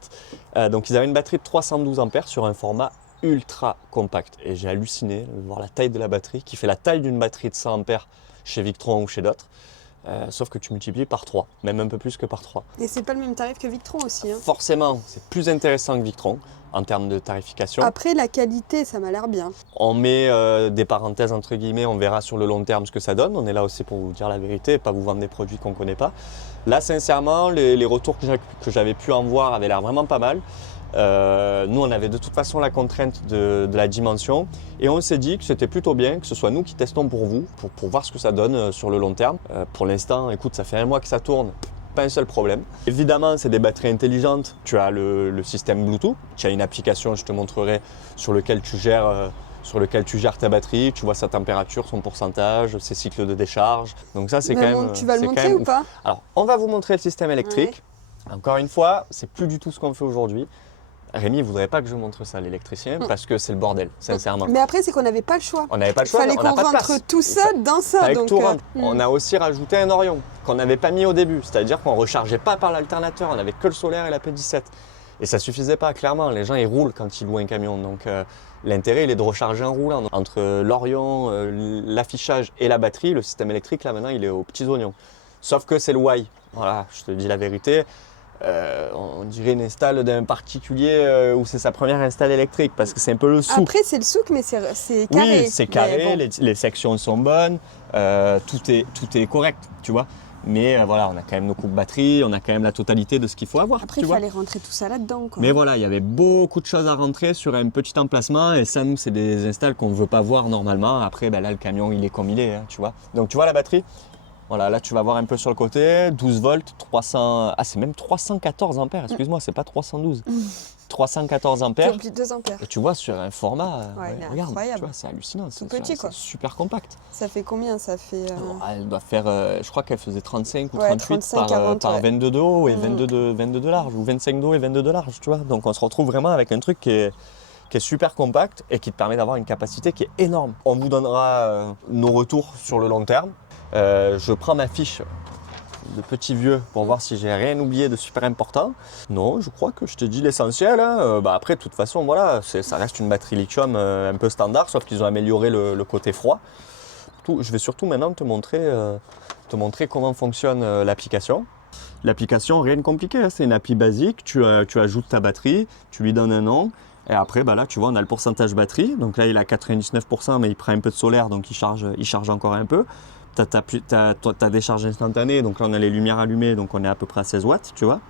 Donc ils avaient une batterie de 312 ampères sur un format ultra compact. Et j'ai halluciné de voir la taille de la batterie, qui fait la taille d'une batterie de 100 ampères chez Victron ou chez d'autres. Sauf que tu multiplies par 3, même un peu plus que par 3. Et c'est pas le même tarif que Victron aussi. Hein. Forcément, c'est plus intéressant que Victron en termes de tarification. Après, la qualité, ça m'a l'air bien. On met des parenthèses entre guillemets, on verra sur le long terme ce que ça donne. On est là aussi pour vous dire la vérité, pas vous vendre des produits qu'on ne connaît pas. Là, sincèrement, les retours que j'avais pu en voir avaient l'air vraiment pas mal. Nous, on avait de toute façon la contrainte de la dimension et on s'est dit que c'était plutôt bien que ce soit nous qui testons pour vous, pour voir ce que ça donne sur le long terme. Pour l'instant, écoute, ça fait 1 mois que ça tourne, pas un seul problème. Évidemment, c'est des batteries intelligentes. Tu as le système Bluetooth, tu as une application, je te montrerai, sur lequel tu gères ta batterie, tu vois sa température, son pourcentage, ses cycles de décharge. Donc ça, c'est quand même... Tu vas le montrer ou pas? Alors, on va vous montrer le système électrique. Ouais. Encore une fois, c'est plus du tout ce qu'on fait aujourd'hui. Rémi ne voudrait pas que je montre ça, l'électricien, parce que c'est le bordel, sincèrement. Mais après, c'est qu'on n'avait pas le choix. On n'avait pas le choix, on n'a pas de place. Fallait qu'on rentre tout ça dans ça. Donc, On a aussi rajouté un Orion qu'on n'avait pas mis au début, c'est-à-dire qu'on ne rechargeait pas par l'alternateur, on n'avait que le solaire et la P17. Et ça ne suffisait pas, clairement. Les gens, ils roulent quand ils louent un camion. Donc l'intérêt, il est de recharger en roulant. Entre l'Orion, l'affichage et la batterie, le système électrique, là maintenant, il est aux petits oignons. Sauf que c'est le why. Voilà, je te dis la vérité. On dirait une install d'un particulier où c'est sa première install électrique parce que c'est un peu le souk. Après c'est le souk mais c'est carré. Oui, c'est carré, bon. les sections sont bonnes, tout est correct, tu vois. Mais voilà, on a quand même nos coupes batterie, on a quand même la totalité de ce qu'il faut avoir. Après il fallait rentrer tout ça là-dedans. Quoi. Mais voilà, il y avait beaucoup de choses à rentrer sur un petit emplacement et ça nous c'est des installs qu'on ne veut pas voir normalement. Après là le camion il est comme il est, hein, tu vois. Donc tu vois la batterie. Voilà, là tu vas voir un peu sur le côté, 12 volts, 300... Ah c'est même 314 ampères, excuse-moi, c'est pas 312. 314 ampères. Plus de 2 ampères. Et tu vois sur un format, regarde, incroyable. Tu vois, c'est hallucinant. C'est petit quoi. Super compact. Ça fait combien? Ça fait... Elle doit faire, je crois qu'elle faisait 35 ou 38 par 22 de haut et 22 de large, ou 25 de haut et 22 de large, tu vois. Donc on se retrouve vraiment avec un truc qui est super compact et qui te permet d'avoir une capacité qui est énorme. On vous donnera nos retours sur le long terme. Je prends ma fiche de petit vieux pour voir si j'ai rien oublié de super important. Non, je crois que je t'ai dit l'essentiel. Hein. Après, de toute façon, voilà, ça reste une batterie lithium un peu standard, sauf qu'ils ont amélioré le côté froid. Je vais surtout maintenant te montrer comment fonctionne l'application. L'application, rien de compliqué, hein. C'est une appli basique. Tu ajoutes ta batterie, tu lui donnes un nom. Et après, là, tu vois, on a le pourcentage batterie. Donc là, il est à 99%, mais il prend un peu de solaire, donc il charge encore un peu. tu as ta décharge instantanée, donc là on a les lumières allumées, donc on est à peu près à 16 watts, tu vois.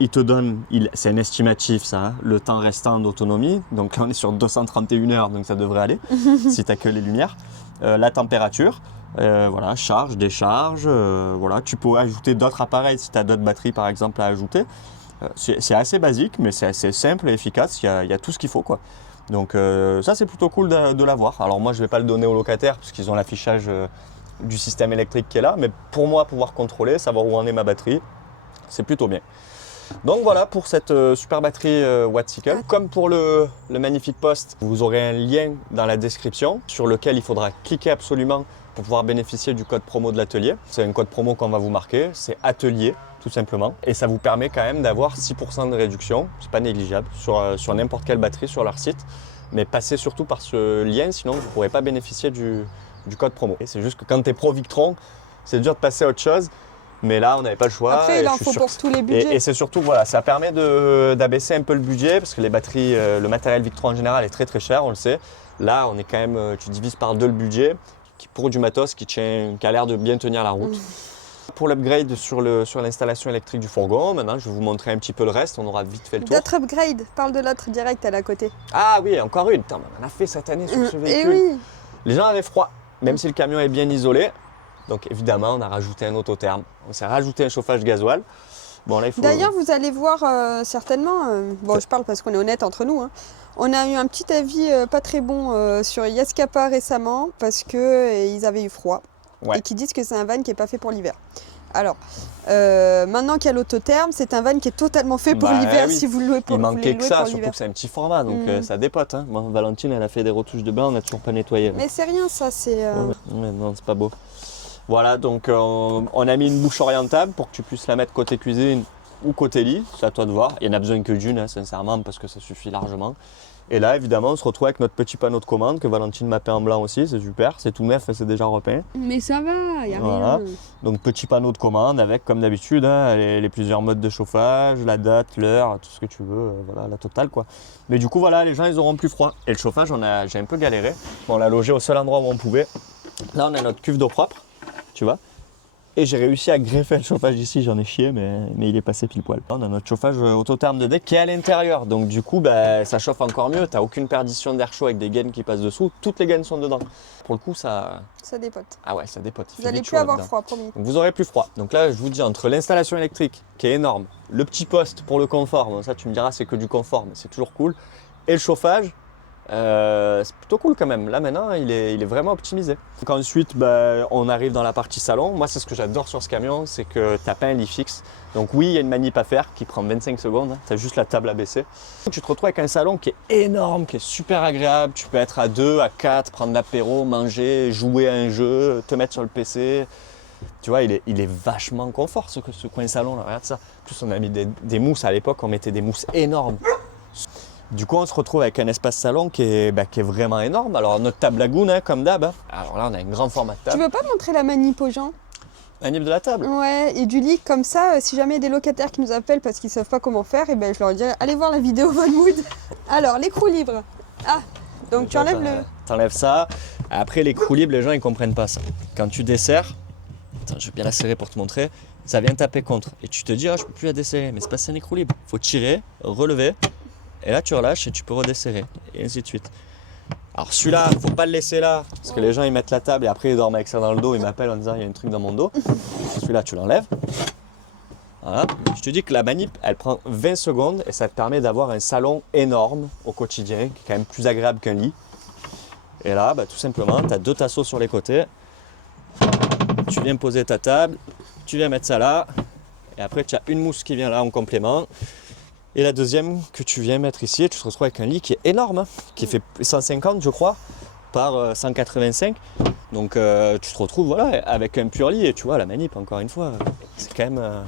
Il te donne, c'est un estimatif ça, hein, le temps restant d'autonomie, donc là on est sur 231 heures, donc ça devrait aller, si tu n'as que les lumières. La température, voilà, charge, décharge, voilà. Tu peux ajouter d'autres appareils si tu as d'autres batteries par exemple à ajouter. C'est assez basique, mais c'est assez simple et efficace, il y a tout ce qu'il faut, quoi. Donc ça c'est plutôt cool de l'avoir. Alors moi je ne vais pas le donner aux locataires parce qu'ils ont l'affichage du système électrique qui est là, mais pour moi pouvoir contrôler, savoir où en est ma batterie, c'est plutôt bien. Donc voilà pour cette super batterie Wattcycle. Comme pour le magnifique poste, vous aurez un lien dans la description sur lequel il faudra cliquer absolument pour pouvoir bénéficier du code promo de l'atelier. C'est un code promo qu'on va vous marquer, c'est atelier tout simplement. Et ça vous permet quand même d'avoir 6% de réduction, c'est pas négligeable, sur n'importe quelle batterie sur leur site. Mais passez surtout par ce lien, sinon vous ne pourrez pas bénéficier du code promo. Et c'est juste que quand tu es pro Victron, c'est dur de passer à autre chose. Mais là, on n'avait pas le choix. Après, il en faut pour tous les budgets. Et c'est surtout, voilà, ça permet d'abaisser un peu le budget parce que les batteries, le matériel Victron en général est très très cher, on le sait. Là, on est quand même, tu divises par 2 le budget pour du matos qui a l'air de bien tenir la route. Pour l'upgrade sur l'installation électrique du fourgon, maintenant je vais vous montrer un petit peu le reste, on aura vite fait le tour. D'autres upgrades, parle de l'autre direct à la côté. Ah oui, encore une, putain, on en a fait cette année sur ce véhicule. Et oui. Les gens avaient froid, même si le camion est bien isolé. Donc évidemment, on a rajouté un autotherme. On s'est rajouté un chauffage gasoil. Bon, là, il faut... D'ailleurs, vous allez voir certainement, bon je parle parce qu'on est honnête entre nous, hein. On a eu un petit avis pas très bon sur Yaskapa récemment parce qu'ils avaient eu froid et qui disent que c'est un van qui n'est pas fait pour l'hiver. Alors, maintenant qu'il y a l'autotherme, c'est un van qui est totalement fait pour l'hiver si vous le louez pour l'hiver. Il manquait que ça, surtout que c'est un petit format, donc ça dépote. Hein. Bon, Valentine, elle a fait des retouches de bain, on n'a toujours pas nettoyé. Là. Mais c'est rien ça, c'est... Ouais, non, c'est pas beau. Voilà, donc on a mis une bouche orientable pour que tu puisses la mettre côté cuisine ou côté lit, c'est à toi de voir. Il n'y en a besoin que d'une, hein, sincèrement, parce que ça suffit largement. Et là, évidemment, on se retrouve avec notre petit panneau de commande que Valentine m'a peint en blanc aussi, c'est super, c'est tout neuf et c'est déjà repeint. Mais ça va, il n'y a voilà. rien. Donc petit panneau de commande avec, comme d'habitude, hein, les plusieurs modes de chauffage, la date, l'heure, tout ce que tu veux, voilà, la totale quoi. Mais du coup, voilà, les gens, ils auront plus froid. Et le chauffage, j'ai un peu galéré. Bon, on l'a logé au seul endroit où on pouvait. Là, on a notre cuve d'eau propre, tu vois. Et j'ai réussi à greffer le chauffage ici, j'en ai chié, mais il est passé pile poil. On a notre chauffage autotherme de deck qui est à l'intérieur, donc du coup ça chauffe encore mieux, t'as aucune perdition d'air chaud avec des gaines qui passent dessous, toutes les gaines sont dedans. Pour le coup ça dépote. Ah ouais, ça dépote. Vous n'allez plus avoir froid, promis. Donc vous aurez plus froid. Donc là je vous dis, entre l'installation électrique qui est énorme, le petit poste pour le confort, bon, ça tu me diras c'est que du confort, mais c'est toujours cool, et le chauffage, c'est plutôt cool quand même. Là maintenant il est vraiment optimisé. Donc ensuite on arrive dans la partie salon. Moi c'est ce que j'adore sur ce camion, c'est que tu n'as pas un lit fixe. Donc oui, il y a une manip à faire qui prend 25 secondes, hein. Tu as juste la table à baisser. Tu te retrouves avec un salon qui est énorme, qui est super agréable. Tu peux être à 2, à 4, prendre l'apéro, manger, jouer à un jeu, te mettre sur le PC. Tu vois, il est vachement confort ce coin salon là, regarde ça. En plus on a mis des mousses à l'époque, on mettait des mousses énormes. Du coup, on se retrouve avec un espace salon qui est vraiment énorme. Alors, notre table lagoon, hein, comme d'hab. Hein. Alors là, on a un grand format de table. Tu veux pas montrer la manip aux gens? La manip de la table? Ouais, et du lit, comme ça, si jamais il y a des locataires qui nous appellent parce qu'ils savent pas comment faire, et je leur dirais, allez voir la vidéo Von Mood. Alors, l'écrou libre. Ah, donc tu enlèves le... T'enlèves ça. Après, l'écrou libre, les gens, ils comprennent pas ça. Quand tu desserres, attends, je vais bien la serrer pour te montrer, ça vient taper contre. Et tu te dis, je peux plus la desserrer. Mais c'est pas un écrou libre. Faut tirer, relever. Et là, tu relâches et tu peux redesserrer, et ainsi de suite. Alors celui-là, faut pas le laisser là, parce que les gens ils mettent la table et après ils dorment avec ça dans le dos, ils m'appellent en disant il y a un truc dans mon dos. Celui-là, tu l'enlèves. Voilà. Je te dis que la manip, elle prend 20 secondes et ça te permet d'avoir un salon énorme au quotidien, qui est quand même plus agréable qu'un lit. Et là, tout simplement, tu as 2 tasseaux sur les côtés. Tu viens poser ta table, tu viens mettre ça là, et après tu as une mousse qui vient là en complément. Et la deuxième que tu viens mettre ici, et tu te retrouves avec un lit qui est énorme, hein, qui fait 150 je crois, par 185. Donc tu te retrouves voilà, avec un pur lit et tu vois la manip encore une fois, c'est quand même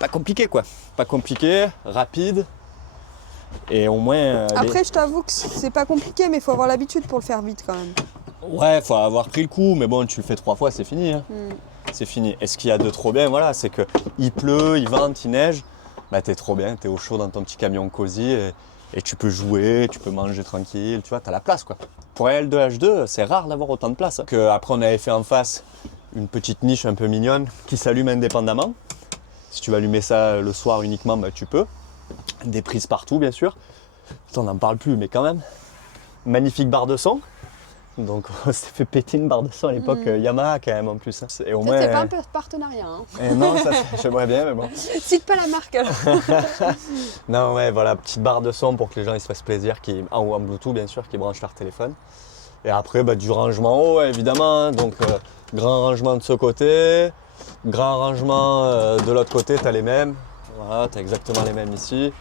pas compliqué quoi. Pas compliqué, rapide. Et au moins... Après je t'avoue que c'est pas compliqué mais il faut avoir l'habitude pour le faire vite quand même. Ouais, faut avoir pris le coup, mais bon tu le fais 3 fois, c'est fini. Hein. C'est fini. Et ce qu'il y a de trop bien, voilà, c'est qu'il pleut, il vente, il neige. T'es trop bien, t'es au chaud dans ton petit camion cosy et Et tu peux jouer, tu peux manger tranquille, tu vois, tu as la place quoi. Pour un L2H2, c'est rare d'avoir autant de place. Après, on avait fait en face une petite niche un peu mignonne qui s'allume indépendamment. Si tu veux allumer ça le soir uniquement, bah, tu peux. Des prises partout, bien sûr. On n'en parle plus, mais quand même. Magnifique barre de son. Donc on s'est fait péter une barre de son à l'époque Yamaha quand même en plus. Et au moins, c'est pas un partenariat. Hein. Non, ça j'aimerais bien, mais bon. Cite pas la marque alors. Non, ouais, voilà, petite barre de son pour que les gens ils se fassent plaisir, en Bluetooth bien sûr, qui branchent leur téléphone. Et après, bah, du rangement haut, évidemment. Donc grand rangement de ce côté, grand rangement de l'autre côté, tu as les mêmes. Voilà, tu as exactement les mêmes ici.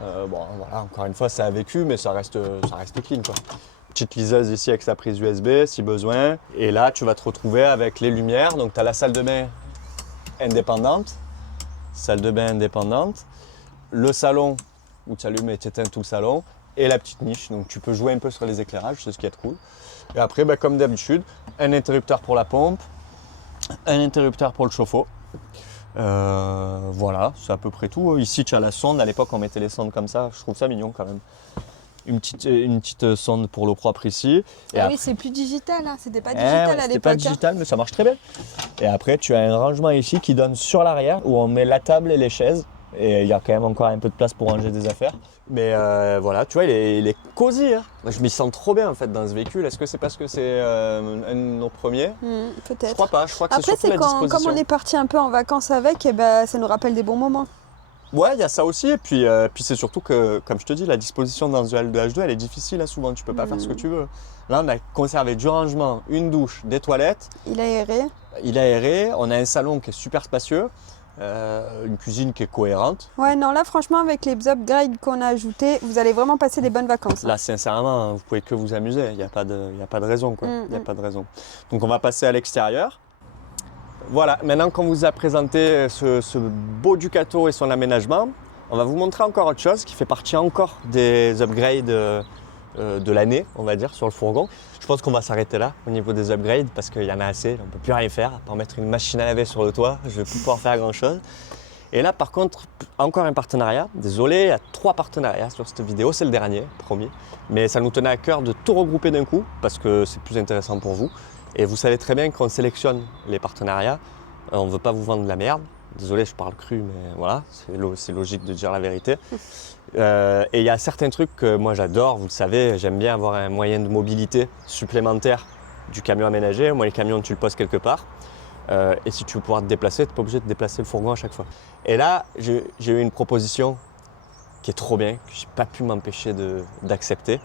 Bon, voilà, encore une fois, ça a vécu, mais ça reste clean quoi. Petite liseuse ici avec sa prise USB si besoin. Et là, tu vas te retrouver avec les lumières. Donc, tu as la salle de bain indépendante. Salle de bain indépendante. Le salon où tu allumes et tu éteins tout le salon. Et la petite niche. Donc, tu peux jouer un peu sur les éclairages, c'est ce qui est cool. Et après, bah, comme d'habitude, un interrupteur pour la pompe. Un interrupteur pour le chauffe-eau. Voilà, c'est à peu près tout. Ici, tu as la sonde. À l'époque, on mettait les sondes comme ça. Je trouve ça mignon quand même. Une petite sonde pour l'eau propre ici. Et oui, c'est plus digital, hein. C'était pas digital à l'époque. C'était pas digital, mais ça marche très bien. Et après, tu as un rangement ici qui donne sur l'arrière où on met la table et les chaises. Et il y a quand même encore un peu de place pour ranger des affaires. Mais voilà, tu vois, il est cosy. Hein. Moi, je m'y sens trop bien en fait dans ce véhicule. Est-ce que c'est parce que c'est un de nos premiers Peut-être. Je crois pas. Je crois que après, c'est surtout la disposition. Comme on est parti un peu en vacances avec, et ben, ça nous rappelle des bons moments. Ouais, il y a ça aussi. Et puis c'est surtout que, comme je te dis, la disposition dans le L2H2, elle est difficile là, souvent. Tu peux pas faire ce que tu veux. Là, on a conservé du rangement, une douche, des toilettes. Il a aéré. Il a aéré. On a un salon qui est super spacieux. Une cuisine qui est cohérente. Ouais, non, là, franchement, avec les upgrades qu'on a ajoutés, vous allez vraiment passer des bonnes vacances. Hein. Là, sincèrement, vous pouvez que vous amuser. Il n'y a pas de raison, quoi. Il n'y a pas de raison. Donc, on va passer à l'extérieur. Voilà, maintenant qu'on vous a présenté ce beau Ducato et son aménagement, on va vous montrer encore autre chose qui fait partie encore des upgrades de l'année, on va dire, sur le fourgon. Je pense qu'on va s'arrêter là au niveau des upgrades parce qu'il y en a assez, on ne peut plus rien faire, à part mettre une machine à laver sur le toit, je ne vais plus pouvoir faire grand chose. Et là par contre, encore un partenariat, désolé, il y a 3 partenariats sur cette vidéo, c'est le dernier, promis. Mais ça nous tenait à cœur de tout regrouper d'un coup parce que c'est plus intéressant pour vous. Et vous savez très bien qu'on sélectionne les partenariats, on ne veut pas vous vendre de la merde. Désolé, je parle cru, mais voilà, c'est logique de dire la vérité. Et il y a certains trucs que moi j'adore, vous le savez, j'aime bien avoir un moyen de mobilité supplémentaire du camion aménagé. Moi, les camions, tu le poses quelque part. Et si tu veux pouvoir te déplacer, tu n'es pas obligé de déplacer le fourgon à chaque fois. Et là, j'ai eu une proposition qui est trop bien, que je n'ai pas pu m'empêcher d'accepter.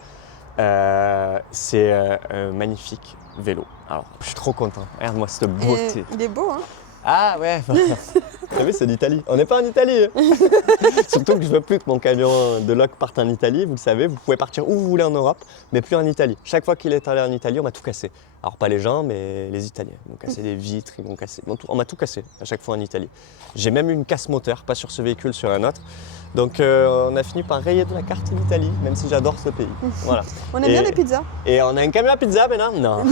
C'est un magnifique vélo. Alors, je suis trop content. Regarde-moi cette beauté. Il est beau, hein? Ah ouais, t'as vu, c'est d'Italie. On n'est pas en Italie. Hein. Surtout que je veux plus que mon camion de loc parte en Italie. Vous le savez, vous pouvez partir où vous voulez en Europe, mais plus en Italie. Chaque fois qu'il est allé en Italie, on m'a tout cassé. Alors pas les gens, mais les Italiens. Ils m'ont cassé des vitres, on m'a tout cassé à chaque fois en Italie. J'ai même eu une casse moteur, pas sur ce véhicule, sur un autre. Donc on a fini par rayer de la carte d'Italie, même si j'adore ce pays. Voilà. On aime bien les pizzas. Et on a un camion à pizza maintenant? Non.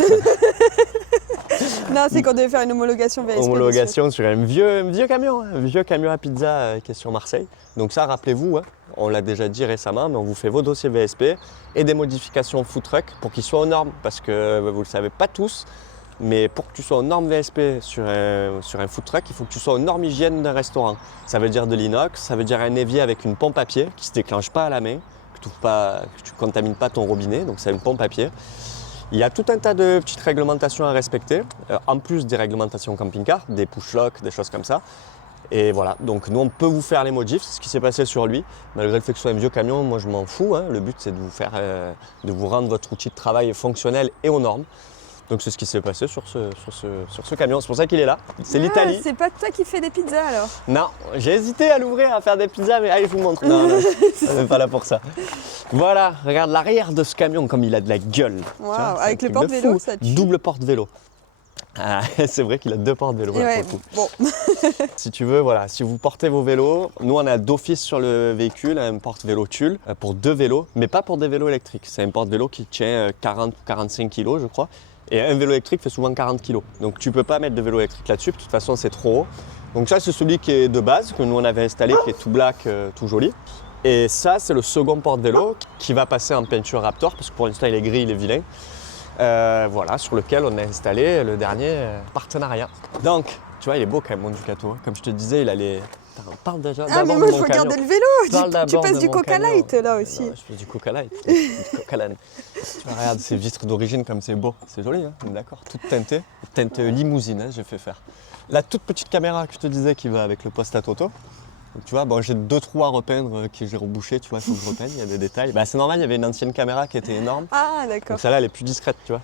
Non, c'est qu'on devait faire une homologation VSP. Homologation sur un vieux camion à pizza qui est sur Marseille. Donc ça, rappelez-vous, hein, on l'a déjà dit récemment, mais on vous fait vos dossiers VSP et des modifications food truck pour qu'ils soient aux normes. Parce que vous ne le savez pas tous, mais pour que tu sois aux normes VSP sur un food truck, il faut que tu sois aux normes hygiène d'un restaurant. Ça veut dire de l'inox, ça veut dire un évier avec une pompe à pied qui ne se déclenche pas à la main, que tu ne contamines pas ton robinet, donc c'est une pompe à pied. Il y a tout un tas de petites réglementations à respecter, en plus des réglementations camping-car, des push-locks, des choses comme ça. Et voilà, donc nous on peut vous faire les modifs, c'est ce qui s'est passé sur lui. Malgré le fait que ce soit un vieux camion, moi je m'en fous, hein. Le but c'est de vous rendre votre outil de travail fonctionnel et aux normes. Donc c'est ce qui s'est passé sur ce camion, c'est pour ça qu'il est là, c'est l'Italie. C'est pas toi qui fais des pizzas alors? Non, j'ai hésité à l'ouvrir, à faire des pizzas, mais allez je vous montre. Non, on n'est pas là pour ça. Voilà, regarde l'arrière de ce camion comme il a de la gueule. Wow, avec le porte-vélo, ça tue. Double porte-vélo. Ah, c'est vrai qu'il a 2 porte-vélos. Ouais, bon. Si tu veux, voilà, si vous portez vos vélos, nous on a d'office sur le véhicule un porte-vélo tulle pour 2 vélos, mais pas pour des vélos électriques. C'est un porte-vélo qui tient 40 ou 45 kg, je crois. Et un vélo électrique fait souvent 40 kg. Donc tu ne peux pas mettre de vélo électrique là-dessus, de toute façon c'est trop haut. Donc ça c'est celui qui est de base, que nous on avait installé, qui est tout black, tout joli. Et ça, c'est le second porte-vélo qui va passer en peinture Raptor, parce que pour l'instant, il est gris, il est vilain. Voilà, sur lequel on a installé le dernier partenariat. Donc, tu vois, il est beau quand même, mon Ducato. Comme je te disais, il a les... Attends, parle déjà Ah, mais moi, je regardais le vélo. Tu passes du Coca Light, là, aussi. Non, je fais du Coca Light, du Coca Land. Tu vois, regarde, ces vitres d'origine, comme c'est beau. C'est joli, hein, d'accord. Toute teintée. Teinte limousine, hein, j'ai fait faire. La toute petite caméra que je te disais qui va avec le poste à Toto. Donc, tu vois, bon, j'ai 2 trous à repeindre que j'ai rebouchés, tu vois, il faut que je repeigne, il y a des détails. Bah, c'est normal, il y avait une ancienne caméra qui était énorme. Ah, d'accord. Donc celle-là, elle est plus discrète, tu vois.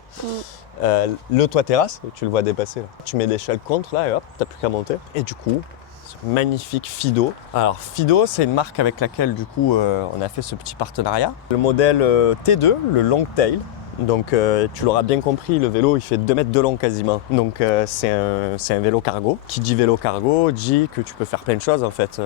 Le toit terrasse, tu le vois dépasser là. Tu mets l'échelle contre là et hop, t'as plus qu'à monter. Et du coup, ce magnifique Fido. Alors Fido, c'est une marque avec laquelle du coup on a fait ce petit partenariat. Le modèle T2, le long tail. Donc tu l'auras bien compris, le vélo il fait 2 mètres de long quasiment. Donc c'est un vélo cargo. Qui dit vélo cargo dit que tu peux faire plein de choses en fait.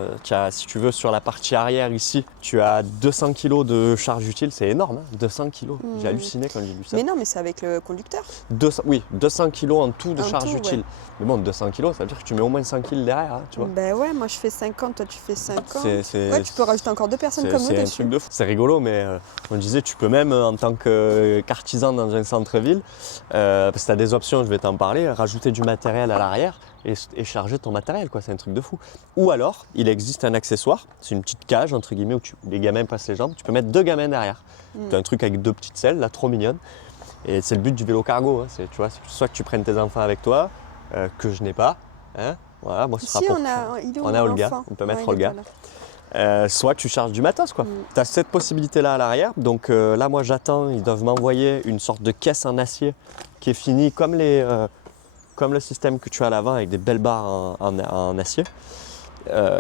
Si tu veux sur la partie arrière ici, tu as 200 kg de charge utile, c'est énorme, hein, 200 kg. J'ai halluciné quand j'ai vu ça. Mais non, mais c'est avec le conducteur. 200 kg en tout de charge utile. Ouais. Mais bon, 200 kg, ça veut dire que tu mets au moins 100 kg derrière, hein, tu vois. Ben ouais, moi je fais 50, toi tu fais 50. C'est- Ouais, tu peux rajouter encore 2 personnes comme nous C'est un dessus. truc de fou. C'est rigolo, mais on disait, tu peux même en tant qu'artisan dans un centre-ville, parce que tu as des options, je vais t'en parler, rajouter du matériel à l'arrière et charger ton matériel, quoi. C'est un truc de fou. Ou alors, il existe un accessoire, c'est une petite cage, entre guillemets, où les gamins passent les jambes, tu peux mettre 2 gamins derrière. Tu as un truc avec 2 petites selles, là, trop mignonne. Et c'est le but du vélo cargo, hein. Tu vois, c'est soit que tu prennes tes enfants avec toi, que je n'ai pas, hein. Voilà, moi ce sera Si, pour... on a Olga, enfant. on peut mettre Ouais, il est Olga. pas là. Soit tu charges du matos, quoi. Tu as cette possibilité-là à l'arrière. Donc là, moi, j'attends. Ils doivent m'envoyer une sorte de caisse en acier qui est finie comme le système que tu as à l'avant avec des belles barres en acier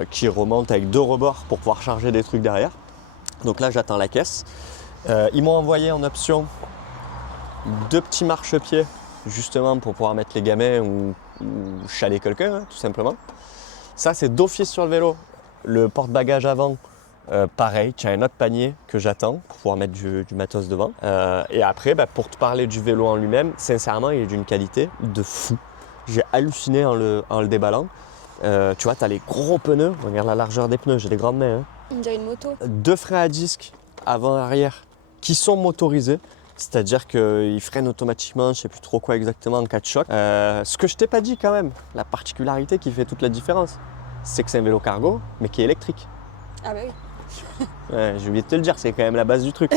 qui remontent avec 2 rebords pour pouvoir charger des trucs derrière. Donc là, j'attends la caisse. Ils m'ont envoyé en option 2 petits marchepieds justement pour pouvoir mettre les gamins ou chaler quelqu'un, hein, tout simplement. Ça, c'est d'office sur le vélo. Le porte-bagages avant, pareil, tu as un autre panier que j'attends pour pouvoir mettre du matos devant. Et après, pour te parler du vélo en lui-même, sincèrement, il est d'une qualité de fou. J'ai halluciné en le déballant. Tu vois, tu as les gros pneus. Regarde la largeur des pneus, j'ai des grandes mains. Hein. On dirait une moto. 2 freins à disque avant-arrière qui sont motorisés. C'est-à-dire qu'ils freinent automatiquement, je ne sais plus trop quoi exactement en cas de choc. Ce que je t'ai pas dit quand même, la particularité qui fait toute la différence, c'est que c'est un vélo cargo, mais qui est électrique. Ah bah oui. Ouais, j'ai oublié de te le dire, c'est quand même la base du truc.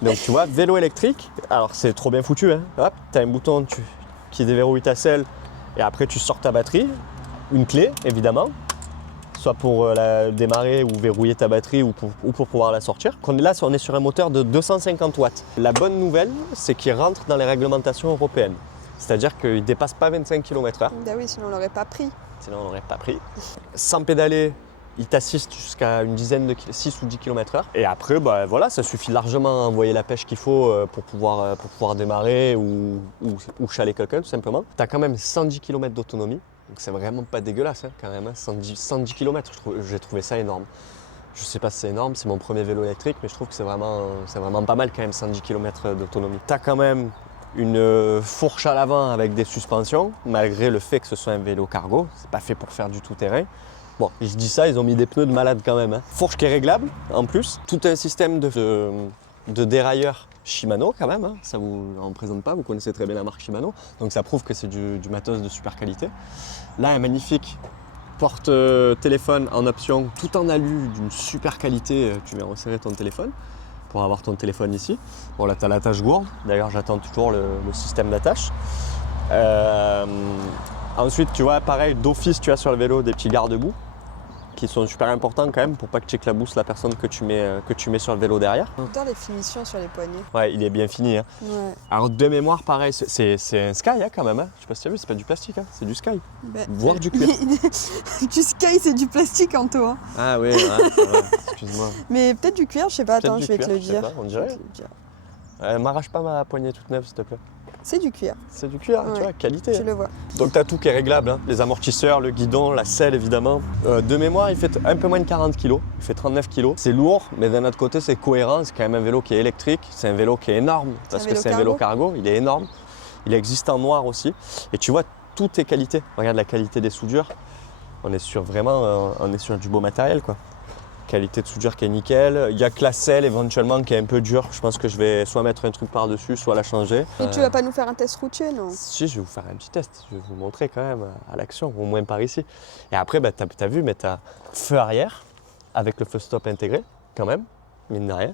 Donc tu vois, vélo électrique, alors c'est trop bien foutu. Hein. Hop, tu as un bouton qui déverrouille ta selle et après tu sors ta batterie, une clé évidemment, soit pour la démarrer ou verrouiller ta batterie ou pour pouvoir la sortir. Là, on est sur un moteur de 250 watts. La bonne nouvelle, c'est qu'il rentre dans les réglementations européennes. C'est-à-dire qu'il ne dépasse pas 25 km/h. Bah oui, sinon on l'aurait pas pris. Sinon, on n'aurait pas pris. Sans pédaler, il t'assiste jusqu'à une dizaine de 6 ou 10 km/h. Et après, voilà, ça suffit largement à envoyer la pêche qu'il faut pour pouvoir démarrer ou chaler quelqu'un, tout simplement. Tu as quand même 110 km d'autonomie. Donc c'est vraiment pas dégueulasse, hein, quand même. Hein. 110 km, j'ai trouvé ça énorme. Je sais pas si c'est énorme, c'est mon premier vélo électrique, mais je trouve que c'est vraiment pas mal quand même, 110 km d'autonomie. Tu as quand même une fourche à l'avant avec des suspensions, malgré le fait que ce soit un vélo cargo. C'est pas fait pour faire du tout-terrain. Bon, je dis ça, ils ont mis des pneus de malade quand même. Hein. Fourche qui est réglable, en plus. Tout un système de dérailleur Shimano quand même, hein. Ça vous en présente pas, vous connaissez très bien la marque Shimano, donc ça prouve que c'est du matos de super qualité. Là, un magnifique porte-téléphone en option, tout en alu d'une super qualité, tu viens resserrer ton téléphone pour avoir ton téléphone ici. Bon là, tu as l'attache gourde, d'ailleurs j'attends toujours le système d'attache. Ensuite, tu vois, pareil, d'office, tu as sur le vélo des petits garde-boue qui sont super importants quand même pour pas que tu éclabousses la personne que tu mets sur le vélo derrière. J'adore les finitions sur les poignets. Ouais, il est bien fini. Hein. Ouais. Alors de mémoire, pareil, c'est un Sky hein, quand même. Hein. Je sais pas si tu as vu, c'est pas du plastique, hein. C'est du Sky. Voire du cuir. Du Sky, c'est du plastique, Anto. Hein. Ah oui, ouais, ça va. Excuse-moi. Mais peut-être du cuir, je sais pas, Peut-être attends, du je vais te cuir, le je sais dire. pas, on dirait. M'arrache pas ma poignée toute neuve, s'il te plaît. C'est du cuir, C'est du cuir, Ouais. tu vois, qualité. tu Hein. le vois. Donc tu as tout qui est réglable, hein. Les amortisseurs, le guidon, la selle évidemment. De mémoire, il fait un peu moins de 40 kg, il fait 39 kg. C'est lourd, mais d'un autre côté, c'est cohérent. C'est quand même un vélo qui est électrique, c'est un vélo qui est énorme, parce que c'est un vélo cargo, il est énorme. Il existe en noir aussi. Et tu vois, toutes les qualités. Regarde la qualité des soudures. On est sur du beau matériel, quoi. Qualité de soudure qui est nickel. Il y a que la selle éventuellement qui est un peu dure. Je pense que je vais soit mettre un truc par-dessus, soit la changer. Mais tu vas pas nous faire un test routier, non? Si, je vais vous faire un petit test. Je vais vous montrer quand même à l'action, au moins par ici. Et après, bah, t'as vu, mais t'as feu arrière avec le feu stop intégré, quand même, mine de rien.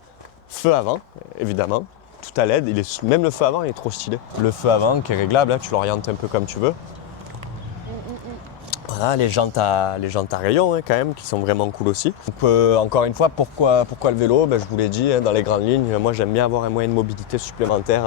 Feu avant, évidemment, tout à LED. Même le feu avant, il est trop stylé. Le feu avant qui est réglable, là, tu l'orientes un peu comme tu veux. Voilà, les jantes à rayons quand même, qui sont vraiment cool aussi. Donc, encore une fois, pourquoi le vélo? Je vous l'ai dit, dans les grandes lignes, moi j'aime bien avoir un moyen de mobilité supplémentaire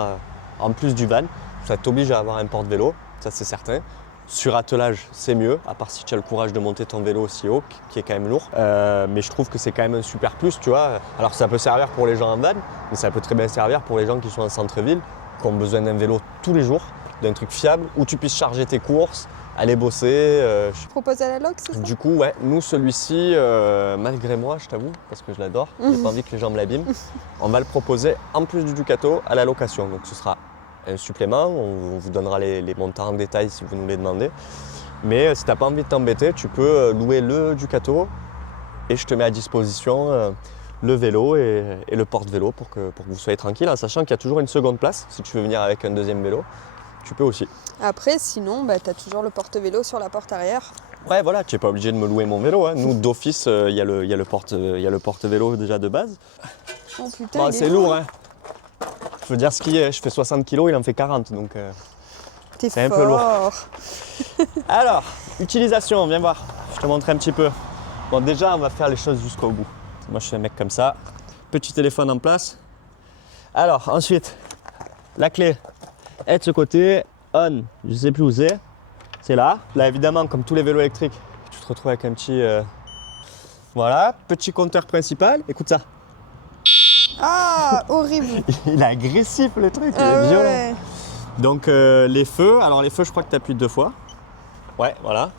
en plus du van. Ça t'oblige à avoir un porte-vélo, ça c'est certain. Sur attelage, c'est mieux, à part si tu as le courage de monter ton vélo aussi haut, qui est quand même lourd. Mais je trouve que c'est quand même un super plus, tu vois. Alors ça peut servir pour les gens en van, mais ça peut très bien servir pour les gens qui sont en centre-ville, qui ont besoin d'un vélo tous les jours, d'un truc fiable, où tu puisses charger tes courses, aller bosser. Je propose à la log, c'est ça? Du coup, ouais, nous celui-ci, malgré moi, je t'avoue, parce que je l'adore, j'ai pas envie que les gens me l'abîment, on va le proposer en plus du Ducato à la location. Donc ce sera un supplément, on vous donnera les montants en détail si vous nous les demandez. Mais si t'as pas envie de t'embêter, tu peux louer le Ducato et je te mets à disposition le vélo et le porte-vélo pour que vous soyez tranquille, en sachant qu'il y a toujours une seconde place. Si tu veux venir avec un deuxième vélo, tu peux aussi. Après, sinon, tu as toujours le porte-vélo sur la porte arrière. Ouais, voilà, tu n'es pas obligé de me louer mon vélo. Hein. Nous, d'office, il y a le porte-vélo déjà de base. Oh putain, Bon, c'est lourd, hein. Je veux dire ce qui est, je fais 60 kg, il en fait 40, donc t'es c'est fort. un peu lourd. Alors, utilisation, viens voir, je te montre un petit peu. Bon, déjà, on va faire les choses jusqu'au bout. Moi, je suis un mec comme ça. Petit téléphone en place. Alors, ensuite, la clé est de ce côté. On, je sais plus où c'est. C'est là. Là, évidemment, comme tous les vélos électriques, tu te retrouves avec un petit... Voilà, petit compteur principal. Écoute ça. Ah, horrible. Il est agressif, le truc, il Ah est violent. ouais. Donc, les feux. Alors, les feux, je crois que tu appuies 2 fois. Ouais, voilà.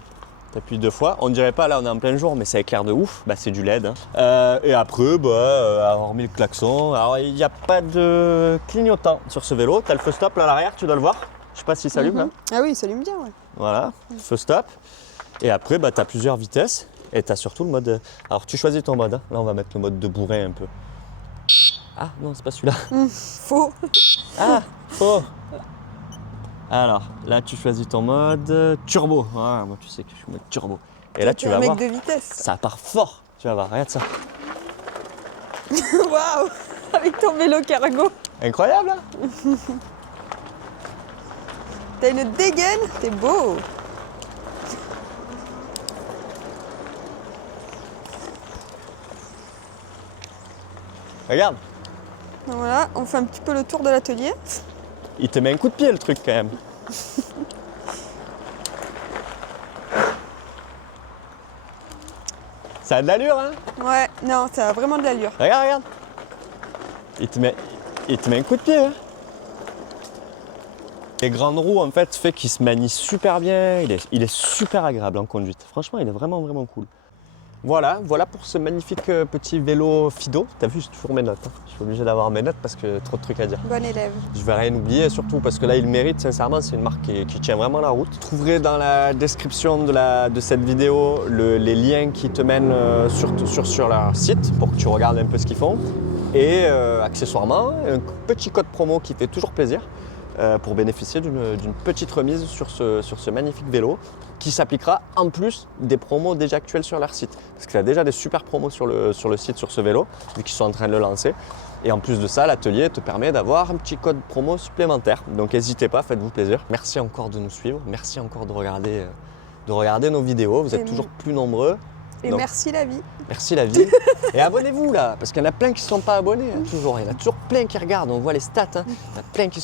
Tu appuies 2 fois. On ne dirait pas, là, on est en plein jour, mais ça éclaire de ouf. Bah, c'est du LED. Hein. Et après, hormis le klaxon, alors il n'y a pas de clignotant sur ce vélo. Tu as le feu stop là à l'arrière, tu dois le voir. Je sais pas si ça s'allume là. Ah oui, il s'allume bien, ouais. Voilà, feu stop. Et après, tu as plusieurs vitesses. Et tu as surtout le mode. Alors, tu choisis ton mode. Hein. Là, on va mettre le mode de bourrin un peu. Ah non, c'est pas celui-là. Faux. Ah, faux. Alors, là, tu choisis ton mode turbo. Ah, moi, tu sais que je suis mode turbo. Et là, tu vas un mec voir. de vitesse. Ça part fort. Tu vas voir, regarde ça. Waouh. Avec ton vélo cargo. Incroyable, hein. T'as une dégaine, t'es beau. Regarde, Voilà, on fait un petit peu le tour de l'atelier. il te met un coup de pied le truc quand même. Ça a de l'allure, hein. Ouais, non, ça a vraiment de l'allure. Regarde, regarde. Il te met un coup de pied, hein. Les grandes roues, en fait, fait qu'il se manie super bien. Il est super agréable en conduite. Franchement, il est vraiment, vraiment cool. Voilà pour ce magnifique petit vélo Fido. T'as vu, j'ai toujours mes notes. Hein. Je suis obligé d'avoir mes notes parce que trop de trucs à dire. Bon élève. Je vais rien oublier, surtout parce que là, il le mérite. Sincèrement, c'est une marque qui tient vraiment la route. Vous trouverez dans la description de cette vidéo les liens qui te mènent sur leur site pour que tu regardes un peu ce qu'ils font. Et accessoirement, un petit code promo qui fait toujours plaisir. Pour bénéficier d'une petite remise sur ce magnifique vélo qui s'appliquera en plus des promos déjà actuels sur leur site. Parce qu'il y a déjà des super promos sur le site sur ce vélo, vu qu'ils sont en train de le lancer. Et en plus de ça, l'atelier te permet d'avoir un petit code promo supplémentaire. Donc n'hésitez pas, faites-vous plaisir. Merci encore de nous suivre, merci encore de regarder nos vidéos. Vous êtes toujours plus nombreux. Et Donc, merci la vie. merci la vie. Et abonnez-vous là, parce qu'il y en a plein qui ne sont pas abonnés, hein, toujours. Il y en a toujours plein qui regardent, on voit les stats. Hein. Il y en a plein qui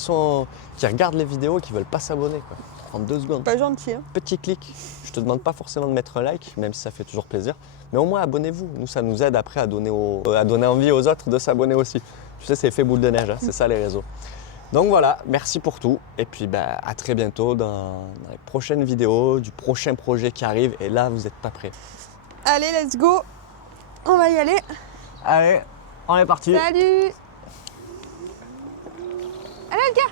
regardent les vidéos et qui ne veulent pas s'abonner. Quoi. En 2 secondes. Pas gentil, hein. Petit clic. Je ne te demande pas forcément de mettre un like, même si ça fait toujours plaisir. Mais au moins abonnez-vous. Nous, ça nous aide après à donner envie aux autres de s'abonner aussi. Tu sais, c'est effet boule de neige, hein, c'est ça les réseaux. Donc voilà, merci pour tout. Et puis à très bientôt dans les prochaines vidéos, du prochain projet qui arrive. Et là, vous n'êtes pas prêts. Allez, let's go. On va y aller. Allez, on est parti. Salut. Allez, les gars.